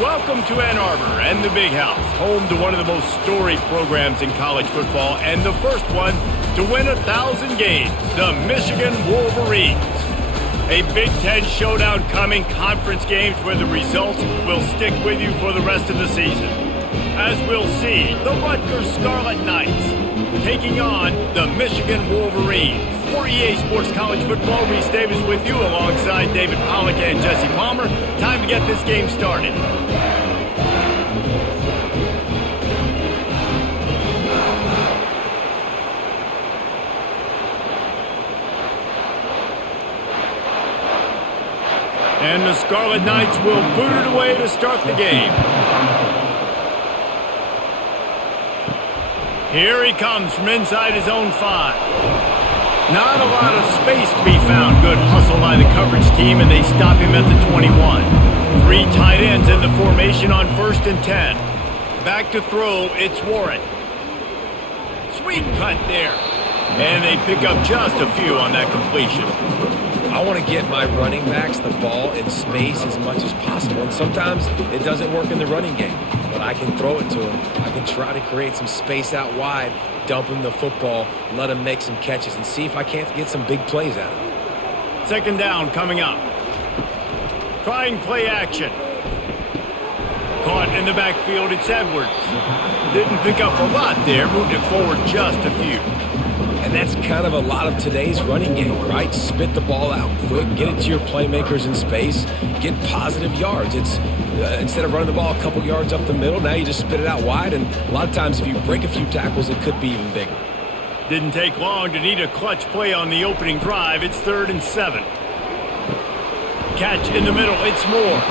Welcome to Ann Arbor and the Big House, home to one of the most storied programs in college football and the first one to win 1,000 games, the Michigan Wolverines. A Big Ten showdown coming, conference games where the results will stick with you for the rest of the season. As we'll see, the Rutgers Scarlet Knights taking on the Michigan Wolverines. For EA Sports College Football, Reese Davis with you alongside David Pollack and Jesse Palmer. Time to get this game started. And the Scarlet Knights will boot it away to start the game. Here he comes from inside his own 5. Not a lot of space to be found. Good hustle by the coverage team, and they stop him at the 21. 3 tight ends in the formation on 1st and 10. Back to throw, it's Warren. Sweet cut there. And they pick up just a few on that completion. I want to get my running backs the ball in space as much as possible. And sometimes it doesn't work in the running game, but I can throw it to them. I can try to create some space out wide, dump him the football, let him make some catches, and see if I can't get some big plays out of him. 2nd down coming up. Trying play action. Caught in the backfield, it's Edwards. Didn't pick up a lot there, moved it forward just a few. And that's kind of a lot of today's running game, right? Spit the ball out quick, get it to your playmakers in space, get positive yards. It's instead of running the ball a couple yards up the middle, now you just spit it out wide, and a lot of times if you break a few tackles, it could be even bigger. Didn't take long to need a clutch play on the opening drive. It's 3rd and 7. Catch in the middle, it's Moore.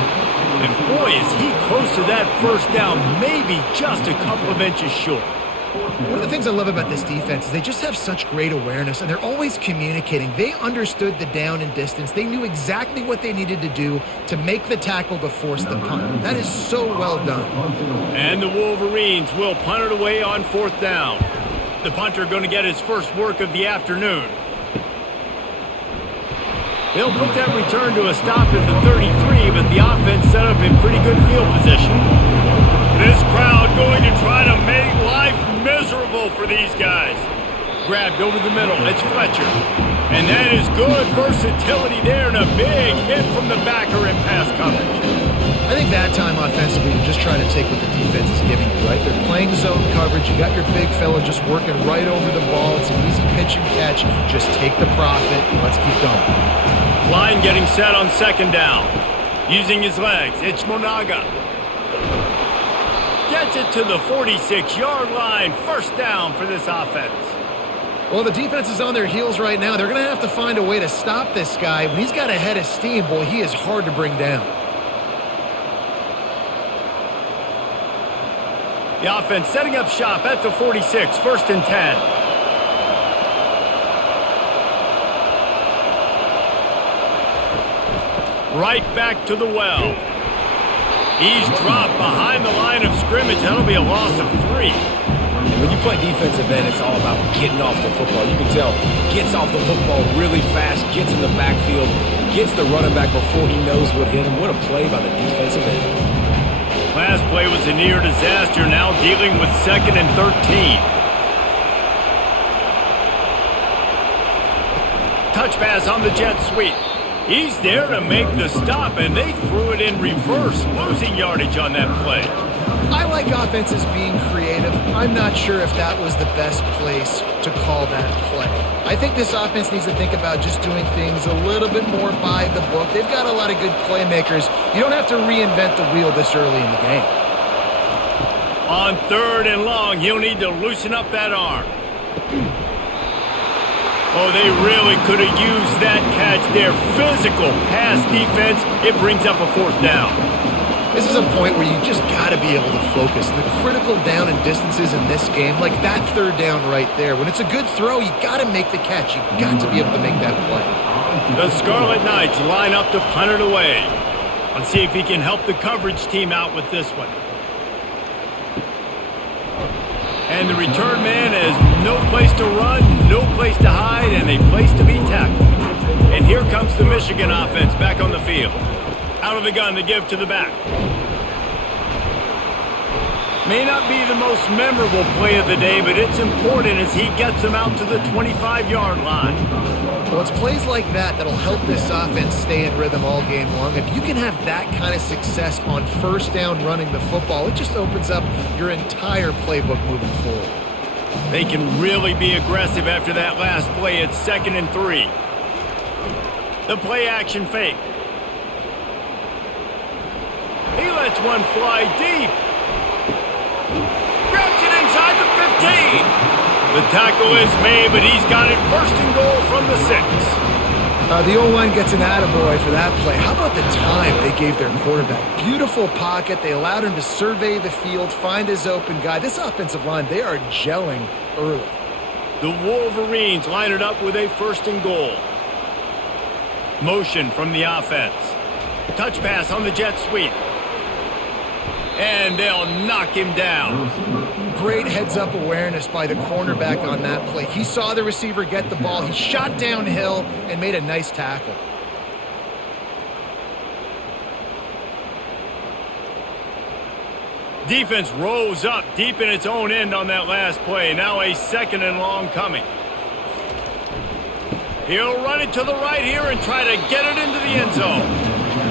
And boy, is he close to that first down, maybe just a couple of inches short. One of the things I love about this defense is they just have such great awareness, and they're always communicating. They understood the down and distance. They knew exactly what they needed to do to make the tackle to force the punt. That is so well done. And the Wolverines will punt it away on 4th down. The punter going to get his first work of the afternoon. They'll put that return to a stop at the 33, but the offense set up in pretty good field position. This crowd going to try to make life miserable for these guys. Grabbed over the middle, it's Fletcher. And that is good versatility there, and a big hit from the backer in pass coverage. I think that time offensively, you're just trying to take what the defense is giving you, right? They're playing zone coverage. You got your big fella just working right over the ball. It's an easy pitch and catch. Just take the profit, and let's keep going. Line getting set on 2nd down. Using his legs, it's Monaga. Gets it to the 46-yard line. 1st down for this offense. Well, the defense is on their heels right now. They're going to have to find a way to stop this guy. When he's got a head of steam, boy, he is hard to bring down. The offense setting up shop at the 46, 1st and 10. Right back to the well. He's dropped behind the line of scrimmage. That'll be a loss of 3. And when you play defensive end, it's all about getting off the football. You can tell, gets off the football really fast, gets in the backfield, gets the running back before he knows what hit him. What a play by the defensive end. Last play was a near disaster, now dealing with 2nd and 13. Touch pass on the jet sweep. He's there to make the stop, and they threw it in reverse, losing yardage on that play. I like offenses being creative. I'm not sure if that was the best place to call that play. I think this offense needs to think about just doing things a little bit more by the book. They've got a lot of good playmakers. You don't have to reinvent the wheel this early in the game. On 3rd and long, he'll need to loosen up that arm. Oh, they really could have used that catch there. Physical pass defense. It brings up a 4th down. This is a point where you just got to be able to focus. The critical down and distances in this game, like that 3rd down right there. When it's a good throw, you got to make the catch. You got to be able to make that play. The Scarlet Knights line up to punt it away. Let's see if he can help the coverage team out with this one. And the return man has no place to run, no place to hide, and a place to be tackled. And here comes the Michigan offense back on the field. Out of the gun, the give to the back. May not be the most memorable play of the day, but it's important as he gets them out to the 25-yard line. Well, it's plays like that that'll help this offense stay in rhythm all game long. If you can have that kind of success on first down running the football, it just opens up your entire playbook moving forward. They can really be aggressive after that last play. It's 2nd and 3. The play action fake. He lets one fly deep. Grabs it inside the 15. The tackle is made, but he's got it 1st and goal from the 6. The O-line gets an attaboy for that play. How about the time they gave their quarterback? Beautiful pocket. They allowed him to survey the field, find his open guy. This offensive line, they are gelling early. The Wolverines line it up with a 1st and goal. Motion from the offense. Touch pass on the jet sweep. And they'll knock him down. Great heads-up awareness by the cornerback on that play. He saw the receiver get the ball. He shot downhill and made a nice tackle. Defense rose up deep in its own end on that last play. Now a 2nd and long coming. He'll run it to the right here and try to get it into the end zone.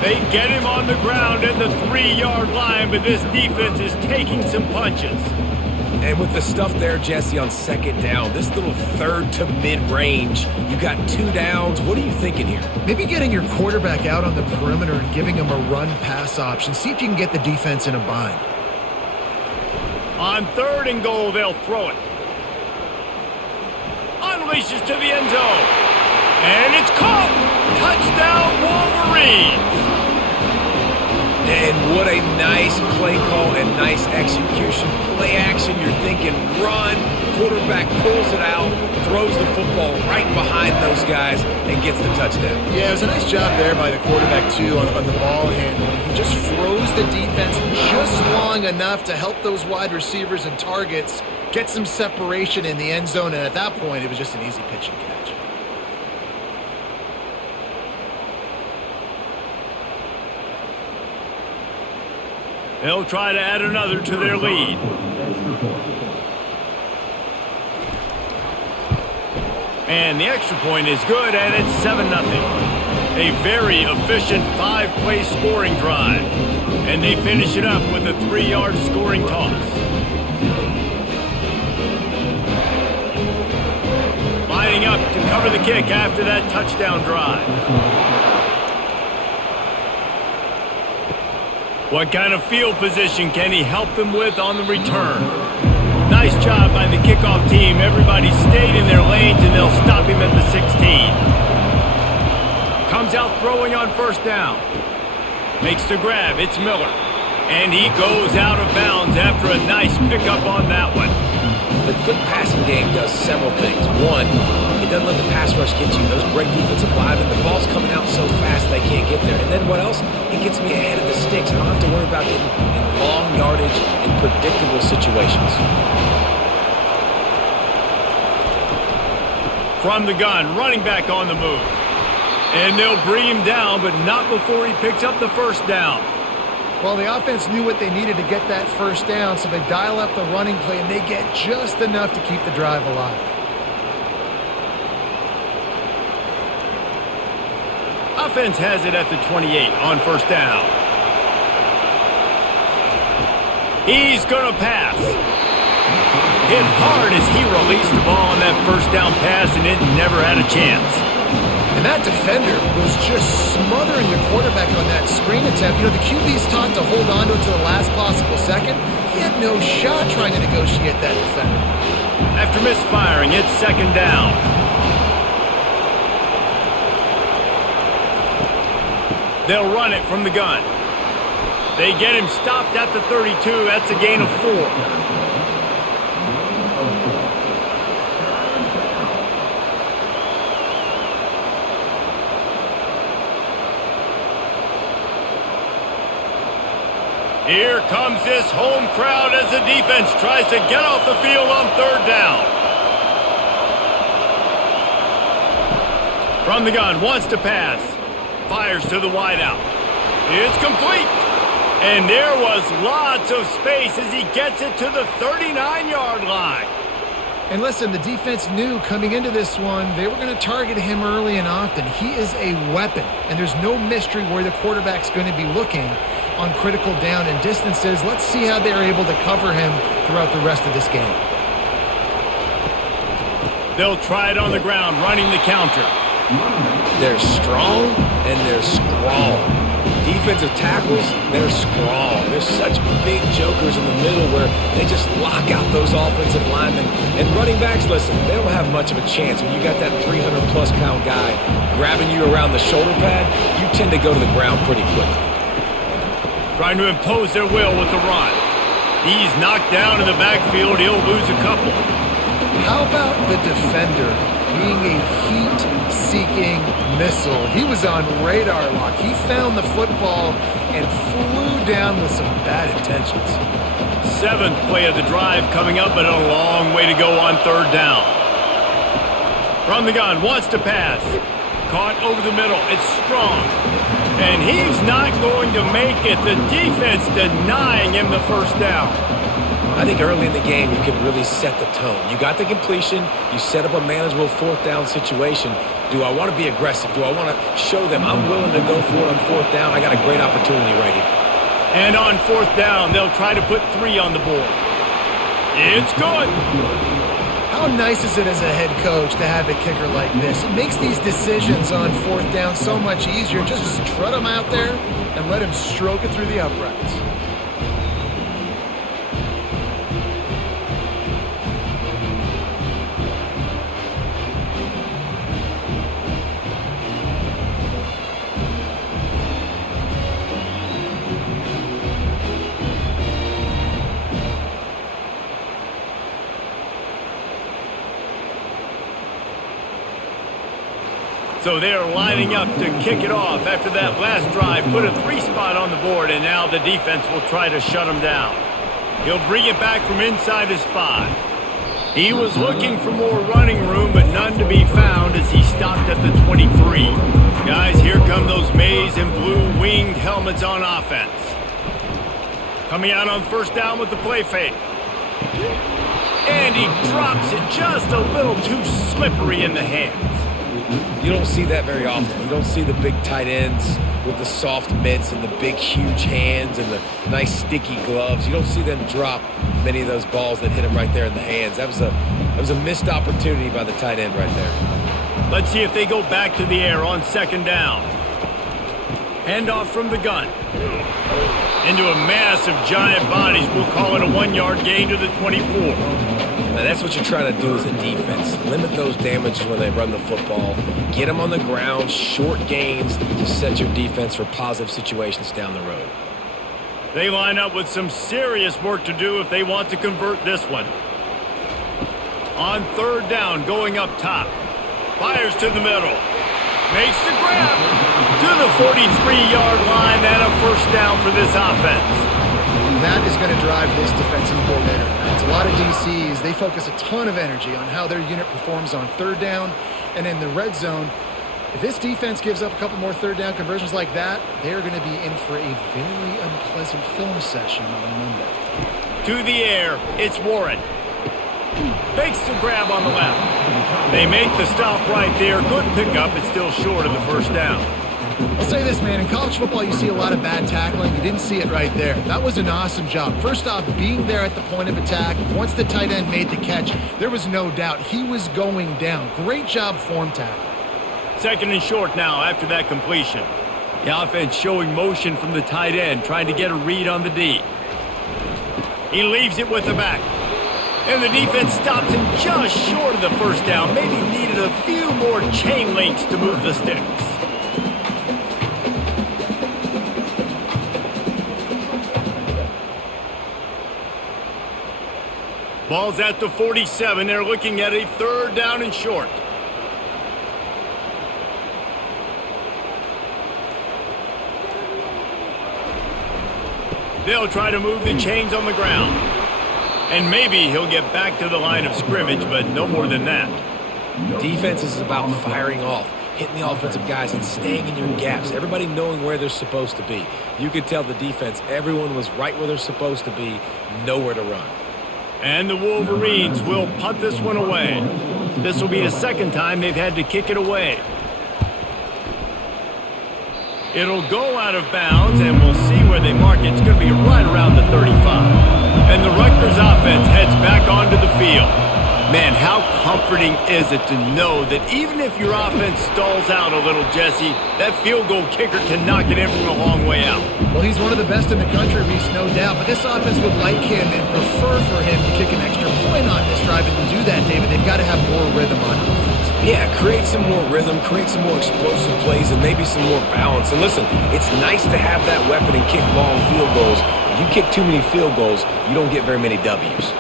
They get him on the ground at the 3-yard line, but this defense is taking some punches. And with the stuff there, Jesse, on 2nd down, this little 3rd to mid-range, you got 2 downs. What are you thinking here? Maybe getting your quarterback out on the perimeter and giving him a run-pass option. See if you can get the defense in a bind. On 3rd and goal, they'll throw it. Unleashes to the end zone. And it's caught! Touchdown, Wolverines! And what a nice play call and nice execution. Play action, you're thinking run. Quarterback pulls it out, throws the football right behind those guys, and gets the touchdown. Yeah, it was a nice job there by the quarterback, too, on the ball handling. He just froze the defense just long enough to help those wide receivers and targets get some separation in the end zone, and at that point, it was just an easy pitch and catch. They'll try to add another to their lead. And the extra point is good, and it's 7-0. A very efficient 5-play scoring drive. And they finish it up with a 3-yard scoring toss. Lining up to cover the kick after that touchdown drive. What kind of field position can he help them with on the return? Nice job by the kickoff team. Everybody stayed in their lanes, and they'll stop him at the 16. Comes out throwing on 1st down. Makes the grab. It's Miller. And he goes out of bounds after a nice pickup on that one. The quick passing game does several things. One, it doesn't let the pass rush get you. Those great defensive linemen, the ball's coming out so fast they can't get there. And then what else? It gets me ahead of the sticks. I don't have to worry about getting in long yardage and predictable situations. From the gun, running back on the move. And they'll bring him down, but not before he picks up the 1st down. Well, the offense knew what they needed to get that 1st down, so they dial up the running play, and they get just enough to keep the drive alive. Offense has it at the 28 on 1st down. He's going to pass. Hit hard as he released the ball on that 1st down pass, and it never had a chance. And that defender was just smothering the quarterback on that screen attempt. You know, the QB's taught to hold on to it to the last possible second. He had no shot trying to negotiate that defender. After misfiring, it's 2nd down. They'll run it from the gun. They get him stopped at the 32. That's a gain of 4. Here comes this home crowd as the defense tries to get off the field on 3rd down. From the gun, wants to pass. Fires to the wideout. It's complete. And there was lots of space as he gets it to the 39-yard line. And listen, the defense knew coming into this one, they were going to target him early and often. He is a weapon, and there's no mystery where the quarterback's going to be looking on critical down and distances. Let's see how they're able to cover him throughout the rest of this game. They'll try it on the ground, running the counter. They're strong and they're strong. Defensive tackles, they're strong. There's such big jokers in the middle where they just lock out those offensive linemen. And running backs, listen, they don't have much of a chance. When you got that 300-plus pound guy grabbing you around the shoulder pad, you tend to go to the ground pretty quickly. Trying to impose their will with the run. He's knocked down in the backfield. He'll lose a couple. How about the defender being a heat-seeking missile? He was on radar lock. He found the football and flew down with some bad intentions. 7th play of the drive coming up, but a long way to go on 3rd down. From the gun, wants to pass. Caught over the middle. It's Strong. And he's not going to make it. The defense denying him the 1st down. I think early in the game, you can really set the tone. You got the completion. You set up a manageable 4th down situation. Do I want to be aggressive? Do I want to show them I'm willing to go for it on 4th down? I got a great opportunity right here. And on 4th down, they'll try to put 3 on the board. It's good. How nice is it as a head coach to have a kicker like this? It makes these decisions on 4th down so much easier. Just strut him out there and let him stroke it through the uprights. So they're lining up to kick it off after that last drive. Put a 3 spot on the board, and now the defense will try to shut him down. He'll bring it back from inside his 5. He was looking for more running room, but none to be found as he stopped at the 23. Guys, here come those maize and blue winged helmets on offense. Coming out on 1st down with the play fake. And he drops it just a little too slippery in the hands. You don't see that very often. You don't see the big tight ends with the soft mitts and the big, huge hands and the nice, sticky gloves. You don't see them drop many of those balls that hit them right there in the hands. That was a missed opportunity by the tight end right there. Let's see if they go back to the air on 2nd down. Handoff from the gun. Into a mass of giant bodies. We'll call it a 1-yard gain to the 24. Now that's what you're trying to do as a defense. Limit those damages when they run the football. Get them on the ground, short gains to set your defense for positive situations down the road. They line up with some serious work to do if they want to convert this one. On 3rd down, going up top. Fires to the middle. Makes the grab to the 43-yard line and a 1st down for this offense. That is going to drive this defensive coordinator. It's a lot of DCs. They focus a ton of energy on how their unit performs on 3rd down and in the red zone. If this defense gives up a couple more 3rd down conversions like that, they're going to be in for a very unpleasant film session on Monday. To the air, it's Warren. Makes the grab on the left. They make the stop right there. Good pickup. It's still short of the 1st down. I'll say this, man. In college football, you see a lot of bad tackling. You didn't see it right there. That was an awesome job. First off, being there at the point of attack. Once the tight end made the catch, there was no doubt he was going down. Great job form tackle. 2nd and short now after that completion. The offense showing motion from the tight end, trying to get a read on the D. He leaves it with the back. And the defense stops him just short of the 1st down. Maybe needed a few more chain links to move the sticks. Ball's at the 47. They're looking at a 3rd down and short. They'll try to move the chains on the ground. And maybe he'll get back to the line of scrimmage, but no more than that. Defense is about firing off. hitting the offensive guys and staying in your gaps, everybody knowing where they're supposed to be. You could tell the defense, everyone was right where they're supposed to be, nowhere to run. And the Wolverines will punt this one away. This will be the second time they've had to kick it away. It'll go out of bounds, and we'll see where they mark it. It's going to be right around the 35. And the Rutgers offense heads back onto the field. Man, how comforting is it to know that even if your offense stalls out a little, Jesse, that field goal kicker can knock it in from a long way out. Well, he's one of the best in the country, Reese, no doubt. But this offense would like him and prefer for him to kick an extra point on this drive. And to do that, David, they've got to have more rhythm on offense. Yeah, create some more rhythm, create some more explosive plays, and maybe some more balance. And listen, it's nice to have that weapon and kick long field goals. If you kick too many field goals, you don't get very many W's.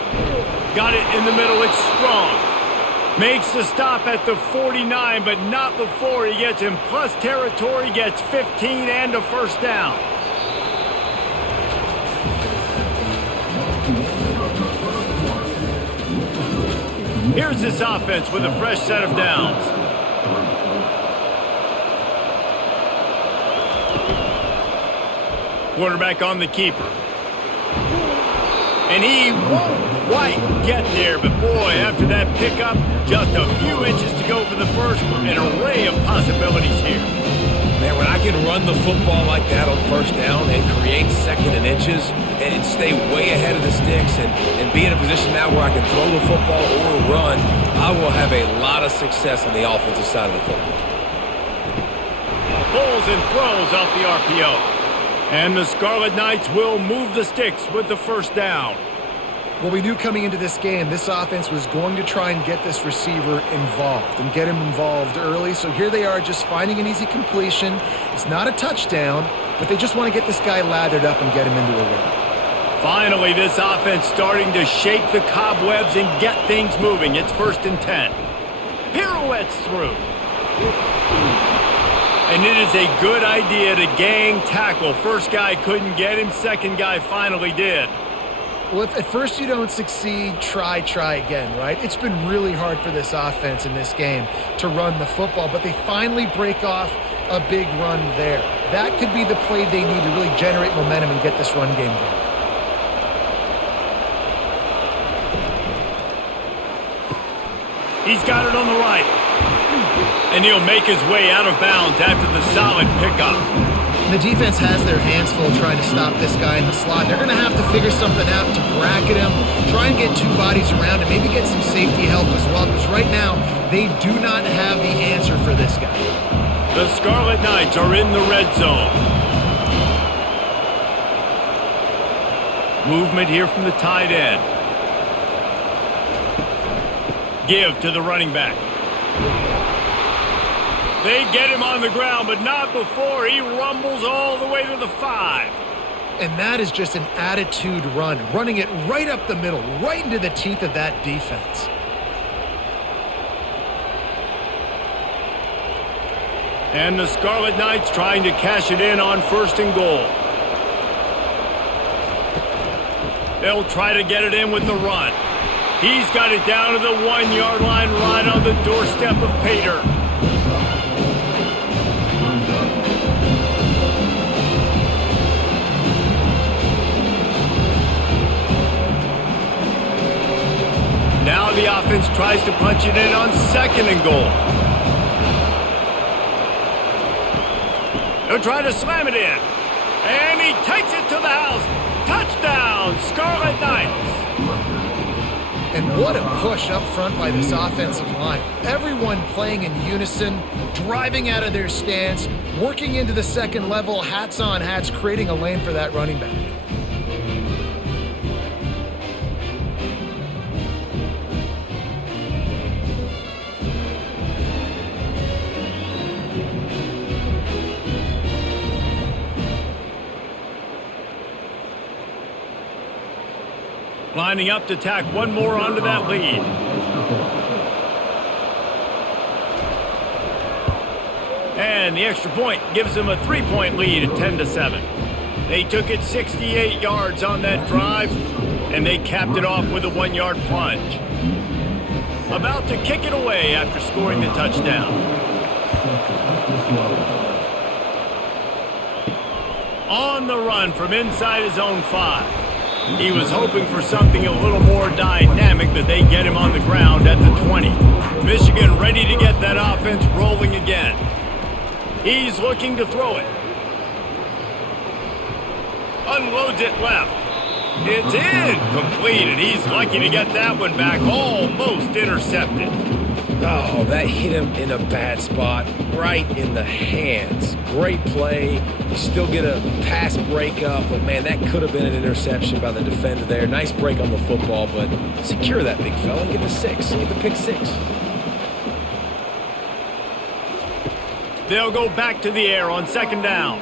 Got it in the middle. It's strong. Makes the stop at the 49, but not before he gets in plus territory, gets 15 and a first down. Here's this offense with a fresh set of downs. Quarterback on the keeper. And he won't quite get there, but boy, after that pickup, just a few inches to go for the first. An array of possibilities here. Man, when I can run the football like that on first down and create second and inches and stay way ahead of the sticks and be in a position now where I can throw the football or run, I will have a lot of success on the offensive side of the football. Pulls and throws off the RPO. And the Scarlet Knights will move the sticks with the first down. Well, we knew coming into this game, this offense was going to try and get this receiver involved and get him involved early. So here they are just finding an easy completion. It's not a touchdown, but they just want to get this guy lathered up and get him into a rhythm. Finally, this offense starting to shake the cobwebs and get things moving. It's 1st and 10. Pirouettes through. And it is a good idea to gang tackle. First guy couldn't get him. Second guy finally did. Well, if at first you don't succeed, try again, right? It's been really hard for this offense in this game to run the football, but they finally break off a big run there. That could be the play they need to really generate momentum and get this run game going. He's got it on the right. And he'll make his way out of bounds after the solid pickup. The defense has their hands full trying to stop this guy in the slot. They're going to have to figure something out to bracket him, try and get two bodies around him, maybe get some safety help as well, because right now they do not have the answer for this guy. The Scarlet Knights are in the red zone. Movement here from the tight end. Give to the running back. They get him on the ground, but not before he rumbles all the way to the 5. And that is just an attitude run, running it right up the middle, right into the teeth of that defense. And the Scarlet Knights trying to cash it in on 1st and goal. They'll try to get it in with the run. He's got it down to the 1-yard line, right on the doorstep of Pater. Now the offense tries to punch it in on 2nd and goal. They'll try to slam it in. And he takes it to the house. Touchdown, Scarlet Knights. And what a push up front by this offensive line. Everyone playing in unison, driving out of their stance, working into the second level, hats on hats, creating a lane for that running back. Lining up to tack one more onto that lead. And the extra point gives them a 3-point lead at 10-7. They took it 68 yards on that drive, and they capped it off with a 1-yard plunge. About to kick it away after scoring the touchdown. On the run from inside his own 5. He was hoping for something a little more dynamic, but they get him on the ground at the 20. Michigan ready to get that offense rolling again. He's looking to throw it. Unloads it left. It's incomplete, and he's lucky to get that one back. Almost intercepted. Oh, that hit him in a bad spot, right in the hands. Great play. You still get a pass breakup, but man, that could have been an interception by the defender there. Nice break on the football, but secure that big fella and get the 6. Get the pick 6. They'll go back to the air on second down.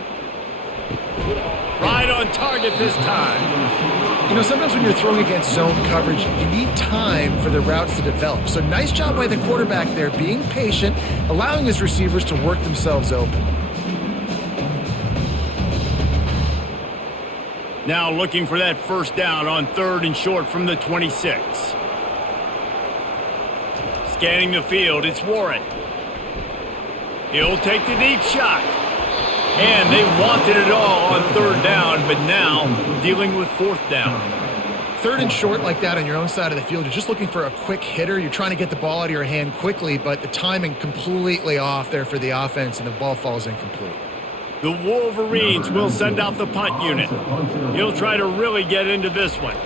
Right on target this time. You know, sometimes when you're throwing against zone coverage, you need time for the routes to develop. So nice job by the quarterback there, being patient, allowing his receivers to work themselves open. Now looking for that first down on 3rd and short from the 26. Scanning the field, it's Warren. He'll take the deep shot. And they wanted it all on 3rd down, but now dealing with 4th down. 3rd and short like that on your own side of the field, you're just looking for a quick hitter. You're trying to get the ball out of your hand quickly, but the timing completely off there for the offense, and the ball falls incomplete. The Wolverines will send out the punt unit. He'll try to really get into this one.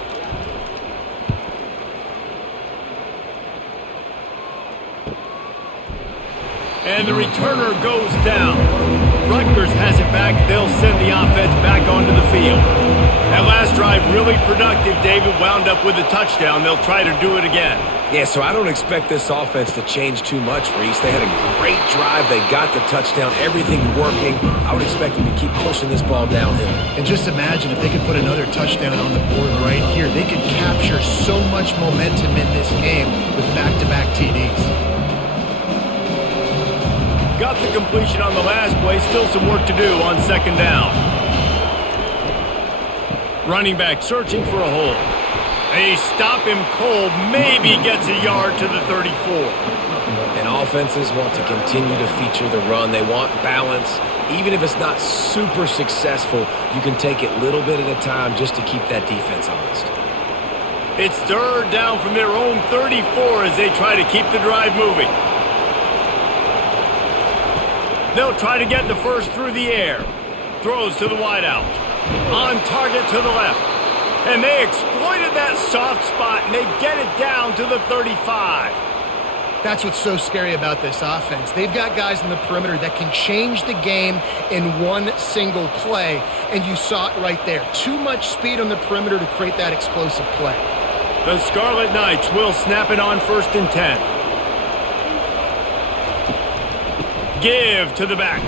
And the returner goes down. Rutgers has it back. They'll send the offense back onto the field. That last drive really productive. David wound up with a touchdown. They'll try to do it again. Yeah, so I don't expect this offense to change too much, Reese. They had a great drive. They got the touchdown. Everything working. I would expect them to keep pushing this ball downhill. And just imagine if they could put another touchdown on the board right here. They could capture so much momentum in this game with back-to-back TDs. Got the completion on the last play. Still some work to do on 2nd down. Running back searching for a hole. They stop him cold. Maybe gets a yard to the 34. And offenses want to continue to feature the run. They want balance. Even if it's not super successful, you can take it little bit at a time just to keep that defense honest. It's 3rd down from their own 34 as they try to keep the drive moving. They'll try to get the first through the air. Throws to the wideout. On target to the left. And they exploited that soft spot, and they get it down to the 35. That's what's so scary about this offense. They've got guys in the perimeter that can change the game in one single play, and you saw it right there. Too much speed on the perimeter to create that explosive play. The Scarlet Knights will snap it on 1st and 10. Give to the back.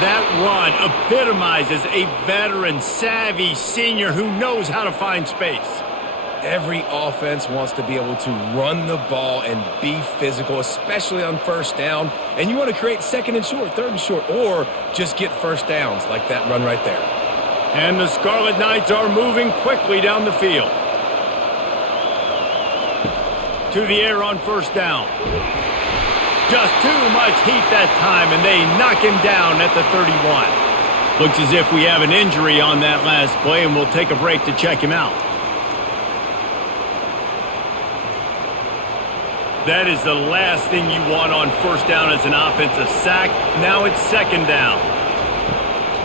That run epitomizes a veteran, savvy senior who knows how to find space. Every offense wants to be able to run the ball and be physical, especially on 1st down. And you want to create 2nd and short, 3rd and short, or just get 1st downs like that run right there. And the Scarlet Knights are moving quickly down the field. To the air on 1st down. Just too much heat that time, and they knock him down at the 31. Looks as if we have an injury on that last play, and we'll take a break to check him out. That is the last thing you want on 1st down as an offensive sack. Now it's 2nd down.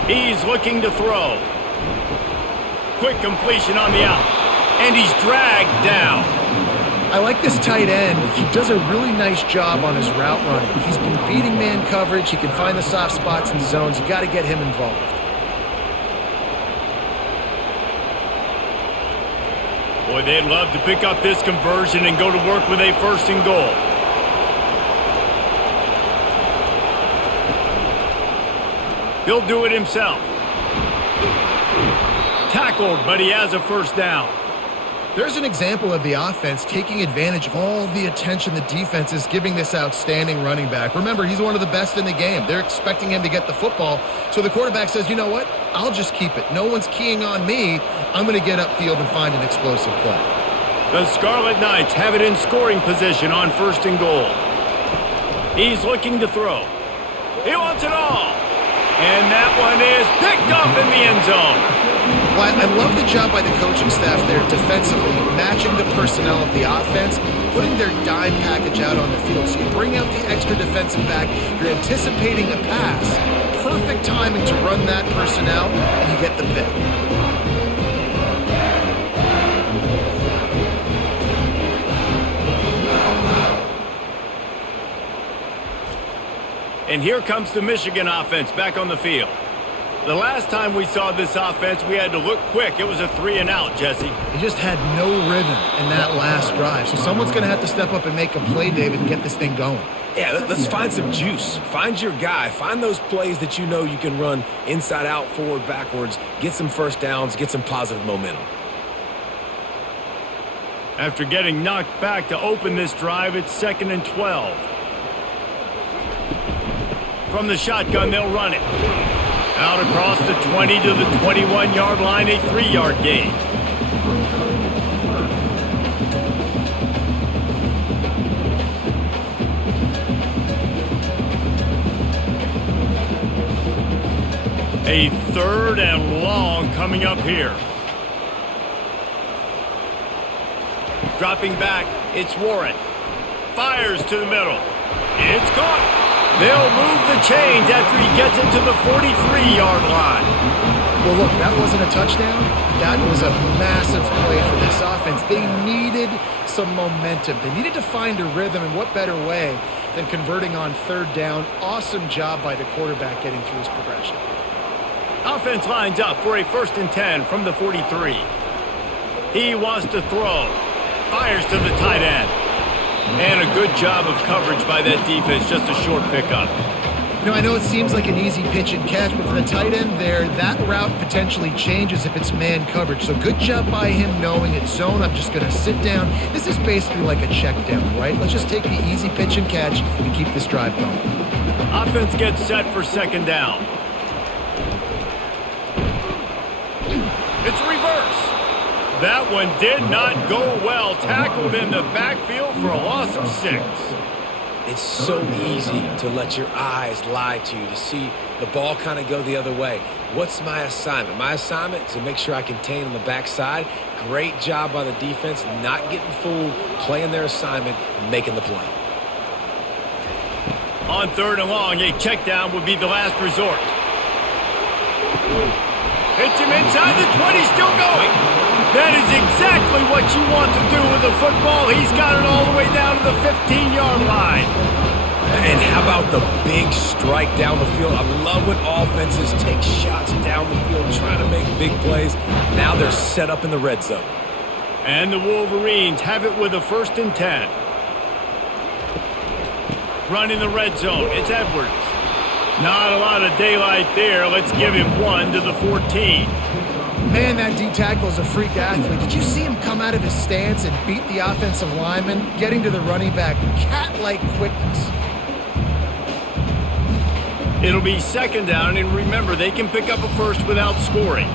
He's looking to throw. Quick completion on the out, and he's dragged down. I like this tight end. He does a really nice job on his route running. He's been beating man coverage. He can find the soft spots in zones. You got to get him involved. Boy, they'd love to pick up this conversion and go to work with a 1st and goal. He'll do it himself. Tackled, but he has a 1st down. There's an example of the offense taking advantage of all the attention the defense is giving this outstanding running back. Remember, he's one of the best in the game. They're expecting him to get the football, so the quarterback says, you know what? I'll just keep it. No one's keying on me. I'm going to get upfield and find an explosive play. The Scarlet Knights have it in scoring position on 1st and goal. He's looking to throw. He wants it all. And that one is picked off in the end zone. Well, I love the job by the coaching staff there defensively, matching the personnel of the offense, putting their dime package out on the field. So you bring out the extra defensive back, you're anticipating a pass, perfect timing to run that personnel, and you get the pick. And here comes the Michigan offense back on the field. The last time we saw this offense, we had to look quick. It was a 3-and-out, Jesse. He just had no rhythm in that last drive. So someone's going to have to step up and make a play, David, and get this thing going. Yeah, let's find some juice. Find your guy. Find those plays that you know you can run inside out, forward, backwards, get some first downs, get some positive momentum. After getting knocked back to open this drive, it's 2nd and 12. From the shotgun, they'll run it. Out across the 20 to the 21-yard line, a 3-yard gain. A 3rd and long coming up here. Dropping back, it's Warren. Fires to the middle. It's caught. They'll move the chains after he gets it to the 43-yard line. Well, look, that wasn't a touchdown. That was a massive play for this offense. They needed some momentum. They needed to find a rhythm, and what better way than converting on 3rd down. Awesome job by the quarterback getting through his progression. Offense lines up for a 1st and 10 from the 43. He wants to throw. Fires to the tight end. And a good job of coverage by that defense, just a short pickup. You know, I know it seems like an easy pitch and catch, but for the tight end there, that route potentially changes if it's man coverage. So good job by him knowing it's zone. I'm just going to sit down. This is basically like a check down, right? Let's just take the easy pitch and catch and keep this drive going. Offense gets set for 2nd down. It's reverse. That one did not go well. Tackled in the backfield for a loss of 6. It's so easy to let your eyes lie to you, to see the ball kind of go the other way. What's my assignment? My assignment is to make sure I contain on the backside. Great job by the defense, not getting fooled, playing their assignment, making the play. On 3rd and long, a check down would be the last resort. Hits him inside the 20, still going. That is exactly what you want to do with the football. He's got it all the way down to the 15-yard line. And how about the big strike down the field? I love when offenses take shots down the field, trying to make big plays. Now they're set up in the red zone. And the Wolverines have it with a 1st and 10. Running the red zone, it's Edwards. Not a lot of daylight there. Let's give him 1 to the 14. Man, that D-tackle is a freak athlete. Did you see him come out of his stance and beat the offensive lineman, getting to the running back? Cat-like quickness. It'll be 2nd down, and remember, they can pick up a 1st without scoring.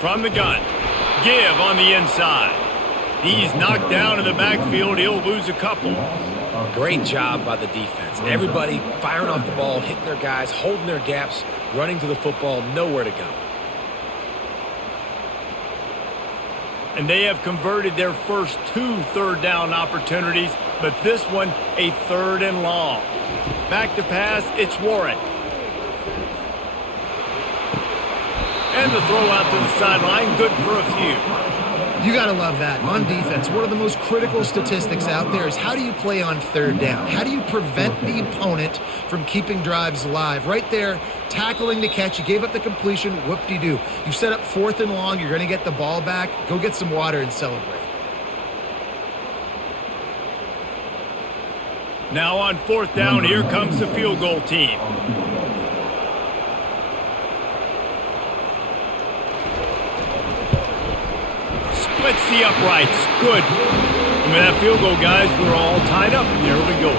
From the gun, give on the inside. He's knocked down in the backfield. He'll lose a couple. Great job by the defense. Everybody firing off the ball, hitting their guys, holding their gaps, running to the football, nowhere to go. And they have converted their first 2 3rd down opportunities, but this one a 3rd and long. Back to pass, it's Warren. And the throw out to the sideline, good for a few. You got to love that. On defense, one of the most critical statistics out there is how do you play on 3rd down? How do you prevent the opponent from keeping drives alive? Right there, tackling the catch. You gave up the completion. Whoop-de-doo. You set up 4th and long. You're going to get the ball back. Go get some water and celebrate. Now on 4th down, here comes the field goal team. Splits the uprights. Good. I mean, that field goal, guys, we're all tied up. There we go.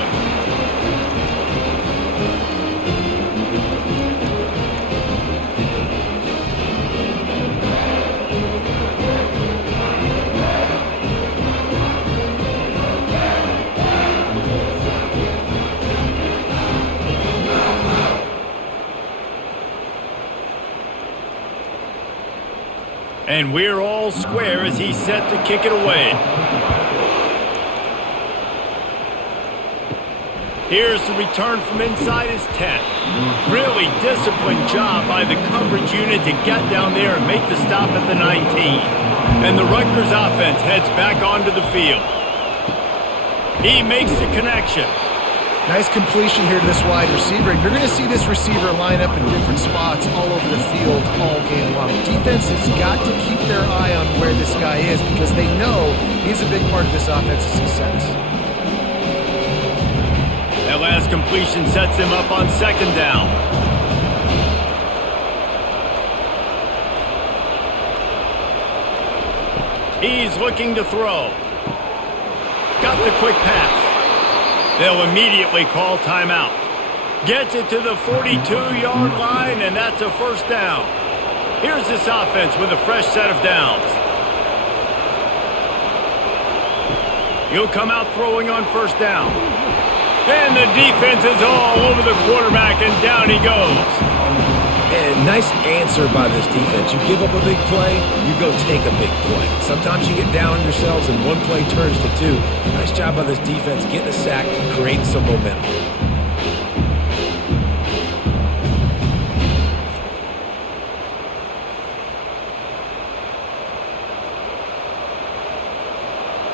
And we're all square as he's set to kick it away. Here's the return from inside his 10. Really disciplined job by the coverage unit to get down there and make the stop at the 19. And the Rutgers offense heads back onto the field. He makes the connection. Nice completion here to this wide receiver. And you're going to see this receiver line up in different spots all over the field all game long. Defense has got to keep their eye on where this guy is because they know he's a big part of this offense's success. That last completion sets him up on second down. He's looking to throw. Got the quick pass. They'll immediately call timeout. Gets it to the 42-yard line, and that's a first down. Here's this offense with a fresh set of downs. He'll come out throwing on first down. And the defense is all over the quarterback, and down he goes. And nice answer by this defense. You give up a big play, you go take a big play. Sometimes you get down on yourselves and one play turns to two. Nice job by this defense getting a sack, creating some momentum.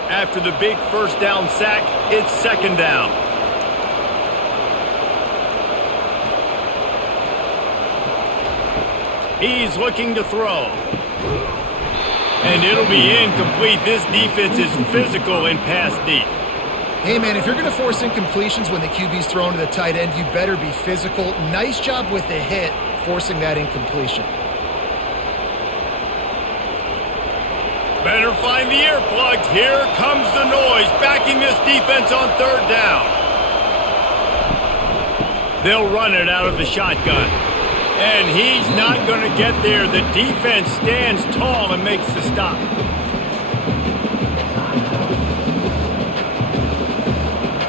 After the big first down sack, it's second down. He's looking to throw. And it'll be incomplete. This defense is physical and pass deep. Hey, man, if you're going to force incompletions when the QB's thrown to the tight end, you better be physical. Nice job with the hit, forcing that incompletion. Better find the earplugs. Here comes the noise, backing this defense on third down. They'll run it out of the shotgun. And he's not going to get there. The defense stands tall and makes the stop.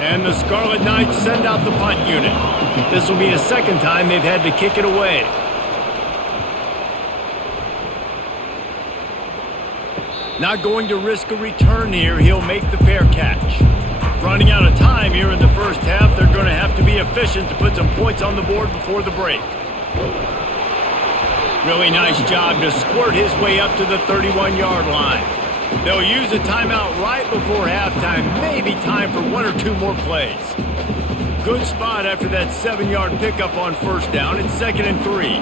And the Scarlet Knights send out the punt unit. This will be the second time they've had to kick it away. Not going to risk a return here. He'll make the fair catch. Running out of time here in the first half, they're going to have to be efficient to put some points on the board before the break. Really nice job to squirt his way up to the 31-yard line. They'll use a timeout right before halftime. Maybe time for one or two more plays. Good spot after that 7-yard pickup on first down. It's 2nd and 3.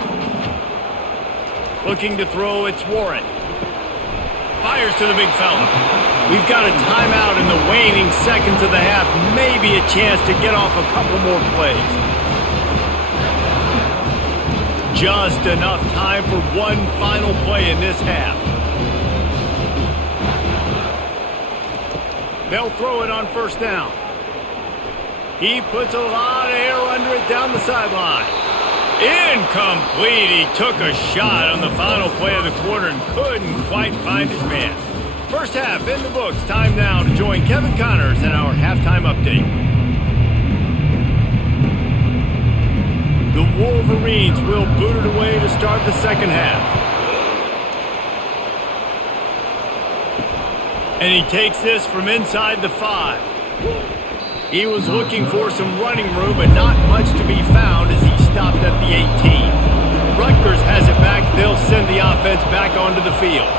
Looking to throw, it's Warren. Fires to the big fella. We've got a timeout in the waning seconds of the half. Maybe a chance to get off a couple more plays. Just enough time for one final play in this half. They'll throw it on first down. He puts a lot of air under it down the sideline. Incomplete. He took a shot on the final play of the quarter and couldn't quite find his man. First half in the books. Time now to join Kevin Connors in our halftime update. The Wolverines will boot it away to start the second half. And he takes this from inside the 5. He was looking for some running room, but not much to be found as he stopped at the 18. Rutgers has it back. They'll send the offense back onto the field.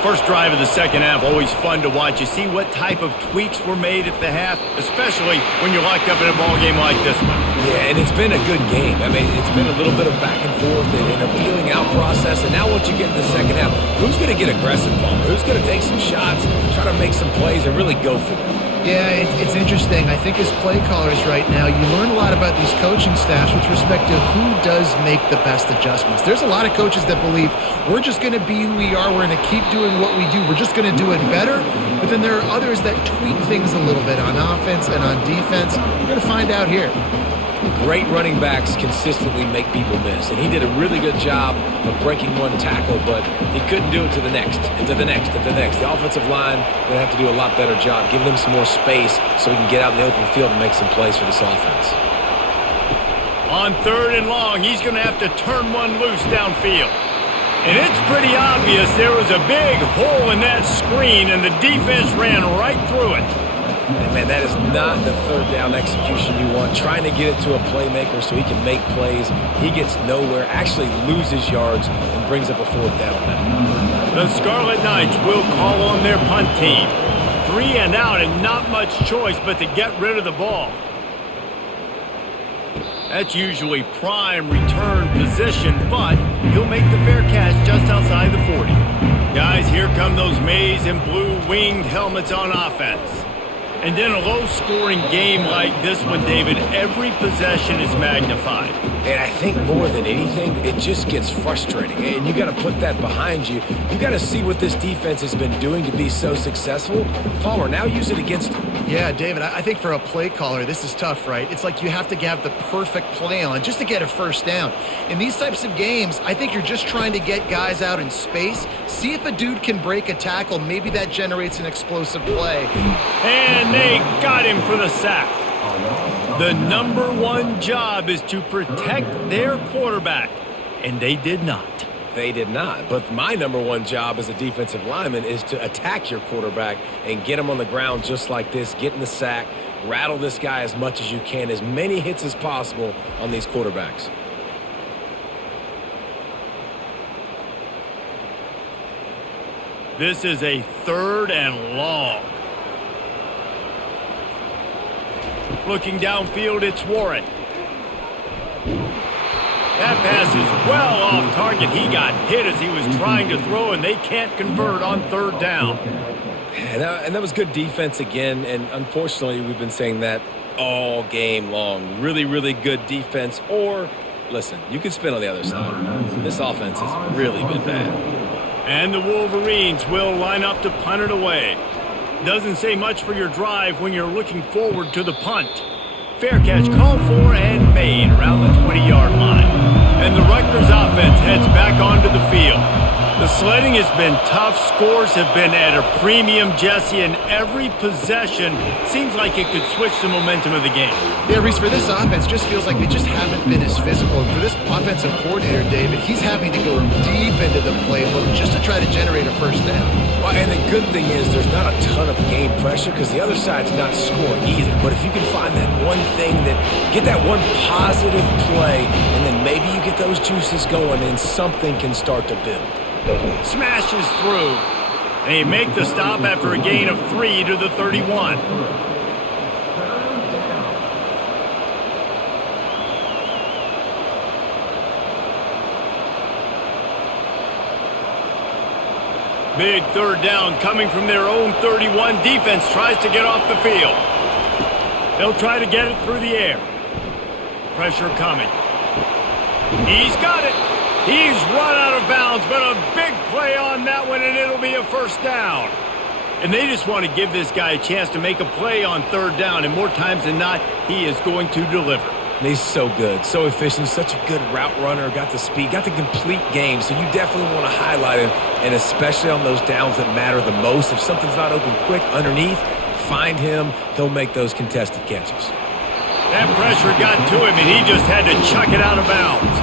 First drive of the second half, always fun to watch. You see what type of tweaks were made at the half, especially when you're locked up in a ball game like this one. Yeah, and it's been a good game. I mean, it's been a little bit of back and forth and a feeling out process. And now once you get in the second half, who's going to get aggressive, Paul? Who's going to take some shots, try to make some plays, and really go for it? Yeah, it's interesting. I think as play callers right now, you learn a lot about these coaching staffs with respect to who does make the best adjustments. There's a lot of coaches that believe we're just going to be who we are. We're going to keep doing what we do. We're just going to do it better. But then there are others that tweak things a little bit on offense and on defense. We're going to find out here. Great running backs consistently make people miss, and he did a really good job of breaking one tackle, but he couldn't do it to the next, and to the next, and to the next. The offensive line going to have to do a lot better job, giving him some more space so he can get out in the open field and make some plays for this offense. On 3rd and long, he's going to have to turn one loose downfield. And it's pretty obvious there was a big hole in that screen, and the defense ran right through it. And man, that is not the third down execution you want. Trying to get it to a playmaker so he can make plays. He gets nowhere, actually loses yards, and brings up a fourth down now. The Scarlet Knights will call on their punt team. 3 and out, and not much choice but to get rid of the ball. That's usually prime return position, but he'll make the fair catch just outside the 40. Guys, here come those maize and blue winged helmets on offense. And in a low-scoring game like this one, David, every possession is magnified. And I think more than anything, it just gets frustrating. And you got to put that behind you. You got to see what this defense has been doing to be so successful. Palmer, now use it against them. Yeah, David, I think for a play caller, this is tough, right? It's like you have to have the perfect play on just to get a first down. In these types of games, I think you're just trying to get guys out in space, see if a dude can break a tackle. Maybe that generates an explosive play. And they got him for the sack. The number one job is to protect their quarterback, and they did not. They did not. But my number one job as a defensive lineman is to attack your quarterback and get him on the ground just like this, get in the sack, rattle this guy as much as you can, as many hits as possible on these quarterbacks. This is a 3rd and long. Looking downfield, it's Warren. That pass is well off target. He got hit as he was trying to throw, and they can't convert on 3rd down. And that was good defense again, and unfortunately, we've been saying that all game long. Really, really good defense. Or, listen, you can spin on the other side. This offense has really been bad. And the Wolverines will line up to punt it away. Doesn't say much for your drive when you're looking forward to the punt. Fair catch called for and made around the 20-yard line. And the Rutgers offense heads back onto the field. The sledding has been tough. Scores have been at a premium, Jesse, and every possession seems like it could switch the momentum of the game. Yeah, Reese, for this offense, just feels like they just haven't been as physical. And for this offensive coordinator, David, he's having to go deep into the playbook just to try to generate a first down. Well, and the good thing is there's not a ton of game pressure because the other side's not scoring either. But if you can find that one thing, get that one positive play, and then maybe you get those juices going and something can start to build. Smashes through. They make the stop after a gain of 3 to the 31. Big 3rd down coming from their own 31. Defense tries to get off the field. They'll try to get it through the air. Pressure coming. He's got it. He's run out of bounds, but a big play on that one, and it'll be a first down. And they just want to give this guy a chance to make a play on 3rd down, and more times than not, he is going to deliver. He's so good, so efficient, such a good route runner, got the speed, got the complete game, so you definitely want to highlight him, and especially on those downs that matter the most. If something's not open quick underneath, find him. He'll make those contested catches. That pressure got to him, and he just had to chuck it out of bounds.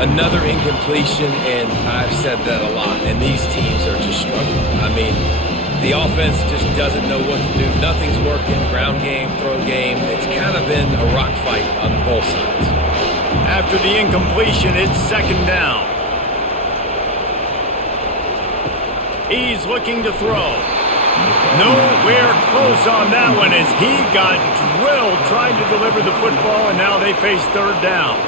Another incompletion, and I've said that a lot, and these teams are just struggling. I mean, the offense just doesn't know what to do. Nothing's working. Ground game, throw game. It's kind of been a rock fight on both sides. After the incompletion, it's 2nd down. He's looking to throw. Nowhere close on that one as he got drilled trying to deliver the football, and now they face 3rd down.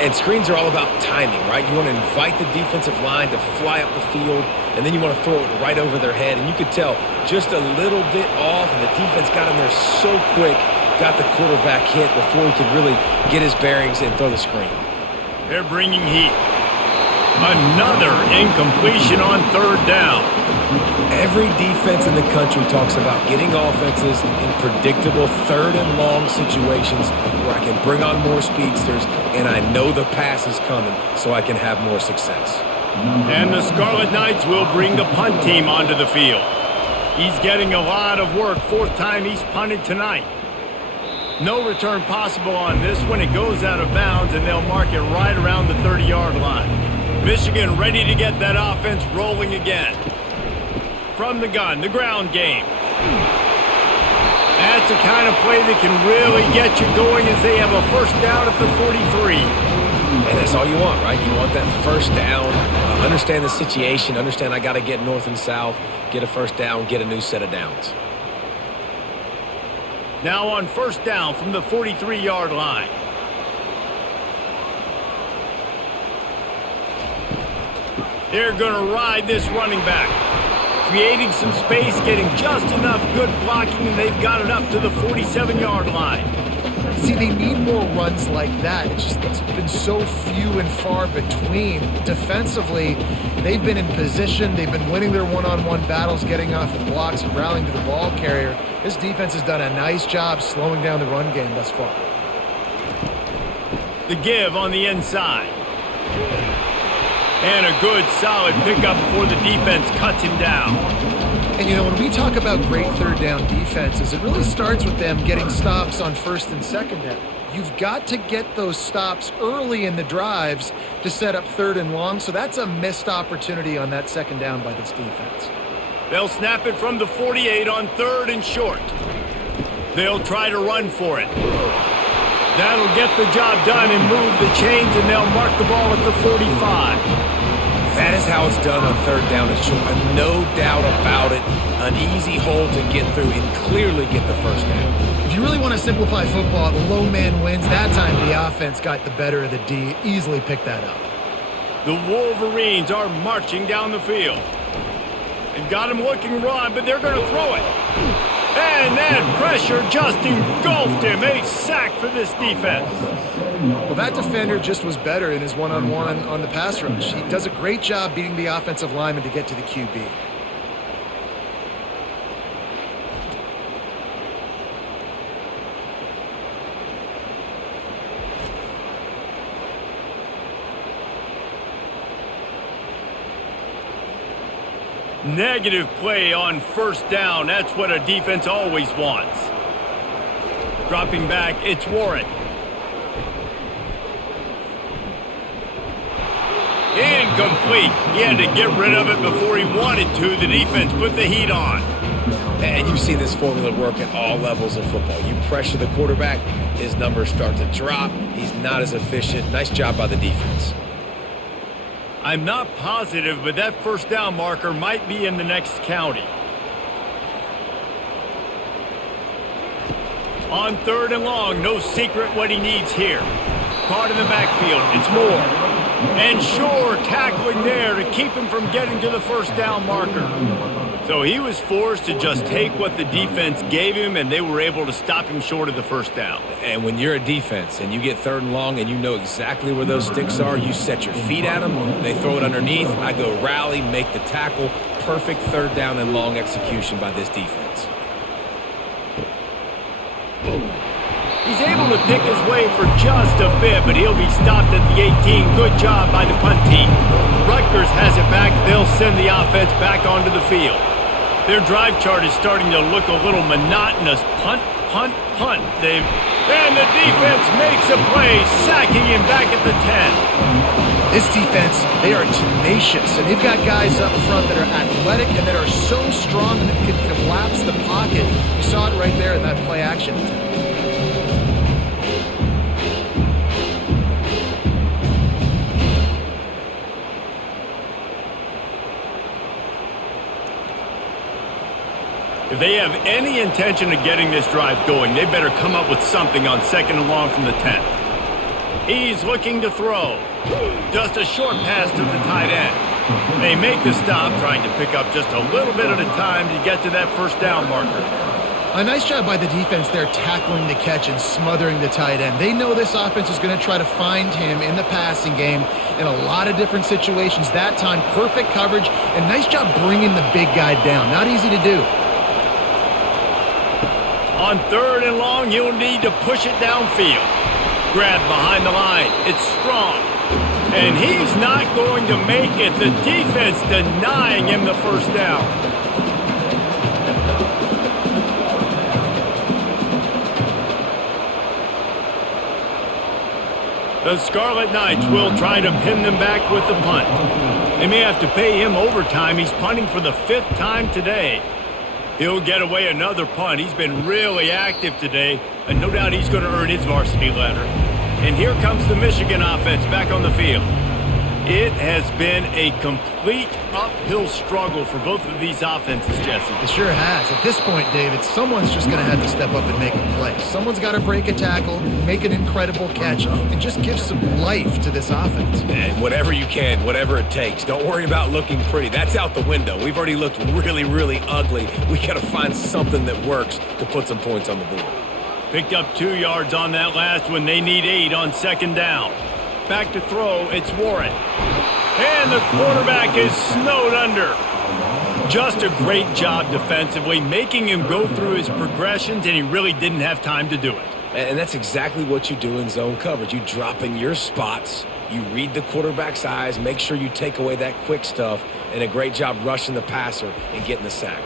And screens are all about timing, right? You want to invite the defensive line to fly up the field, and then you want to throw it right over their head. And you could tell just a little bit off, and the defense got in there so quick, got the quarterback hit before he could really get his bearings and throw the screen. They're bringing heat. Another incompletion on 3rd down. Every defense in the country talks about getting offenses in predictable 3rd and long situations where I can bring on more speedsters and I know the pass is coming so I can have more success. And the Scarlet Knights will bring the punt team onto the field. He's getting a lot of work. 4th time he's punted tonight. No return possible on this one. It goes out of bounds, and they'll mark it right around the 30-yard line. Michigan ready to get that offense rolling again. From the gun, the ground game. That's the kind of play that can really get you going as they have a first down at the 43. And that's all you want, right? You want that first down, understand the situation, understand I got to get north and south, get a first down, get a new set of downs. Now on first down from the 43-yard line. They're going to ride this running back. Creating some space, getting just enough good blocking, and they've got it up to the 47-yard line. See, they need more runs like that. It's been so few and far between. Defensively, they've been in position. They've been winning their one-on-one battles, getting off the blocks and rallying to the ball carrier. This defense has done a nice job slowing down the run game thus far. The give on the inside. And a good, solid pickup before the defense cuts him down. And, you know, when we talk about great third down defenses, it really starts with them getting stops on first and second down. You've got to get those stops early in the drives to set up third and long, so that's a missed opportunity on that second down by this defense. They'll snap it from the 48 on third and short. They'll try to run for it. That'll get the job done and move the chains, and they'll mark the ball at the 45. That is how it's done on third down and short. No doubt about it. An easy hole to get through and clearly get the first down. If you really want to simplify football, the low man wins. That time the offense got the better of the D. Easily picked that up. The Wolverines are marching down the field. They've got him looking run, but they're going to throw it. And that pressure just engulfed him. A sack for this defense. Well, that defender just was better in his one-on-one on the pass rush. He does a great job beating the offensive lineman to get to the QB. Negative play on first down. That's what a defense always wants. Dropping back, it's Warren. Incomplete. He had to get rid of it before he wanted to. The defense put the heat on. And you've seen this formula work at all levels of football. You pressure the quarterback, his numbers start to drop. He's not as efficient. Nice job by the defense. I'm not positive, but that first down marker might be in the next county. On third and long, no secret what he needs here. Caught in the backfield, it's Moore. And Shore tackling there to keep him from getting to the first down marker. So he was forced to just take what the defense gave him, and they were able to stop him short of the first down. And when you're a defense and you get third and long and you know exactly where those sticks are, you set your feet at them, they throw it underneath, I go rally, make the tackle. Perfect third down and long execution by this defense. He's able to pick his way for just a bit, but he'll be stopped at the 18. Good job by the punt team. Rutgers has it back. They'll send the offense back onto the field. Their drive chart is starting to look a little monotonous. Punt, punt, punt. And the defense makes a play, sacking him back at the 10. This defense, they are tenacious, and they've got guys up front that are athletic and that are so strong that they can collapse the pocket. You saw it right there in that play action attempt. If they have any intention of getting this drive going, they better come up with something on second and long from the 10. He's looking to throw. Just a short pass to the tight end. They make the stop, trying to pick up just a little bit at a time to get to that first down marker. A nice job by the defense there tackling the catch and smothering the tight end. They know this offense is going to try to find him in the passing game in a lot of different situations. That time, perfect coverage, and nice job bringing the big guy down. Not easy to do. On third and long, you'll need to push it downfield. Grab behind the line. It's strong. And he's not going to make it. The defense denying him the first down. The Scarlet Knights will try to pin them back with the punt. They may have to pay him overtime. He's punting for the 5th time today. He'll get away another punt. He's been really active today, and no doubt he's going to earn his varsity letter. And here comes the Michigan offense back on the field. It has been a complete uphill struggle for both of these offenses, Jesse. It sure has. At this point, David, someone's just going to have to step up and make a play. Someone's got to break a tackle, make an incredible catch, and just give some life to this offense. And whatever you can, whatever it takes. Don't worry about looking pretty. That's out the window. We've already looked really, really ugly. We got to find something that works to put some points on the board. Picked up 2 yards on that last one. They need 8 on 2nd down. Back to throw, it's Warren. And the quarterback is snowed under. Just a great job defensively, making him go through his progressions, and he really didn't have time to do it. And that's exactly what you do in zone coverage. You drop in your spots, you read the quarterback's eyes, make sure you take away that quick stuff, and a great job rushing the passer and getting the sack.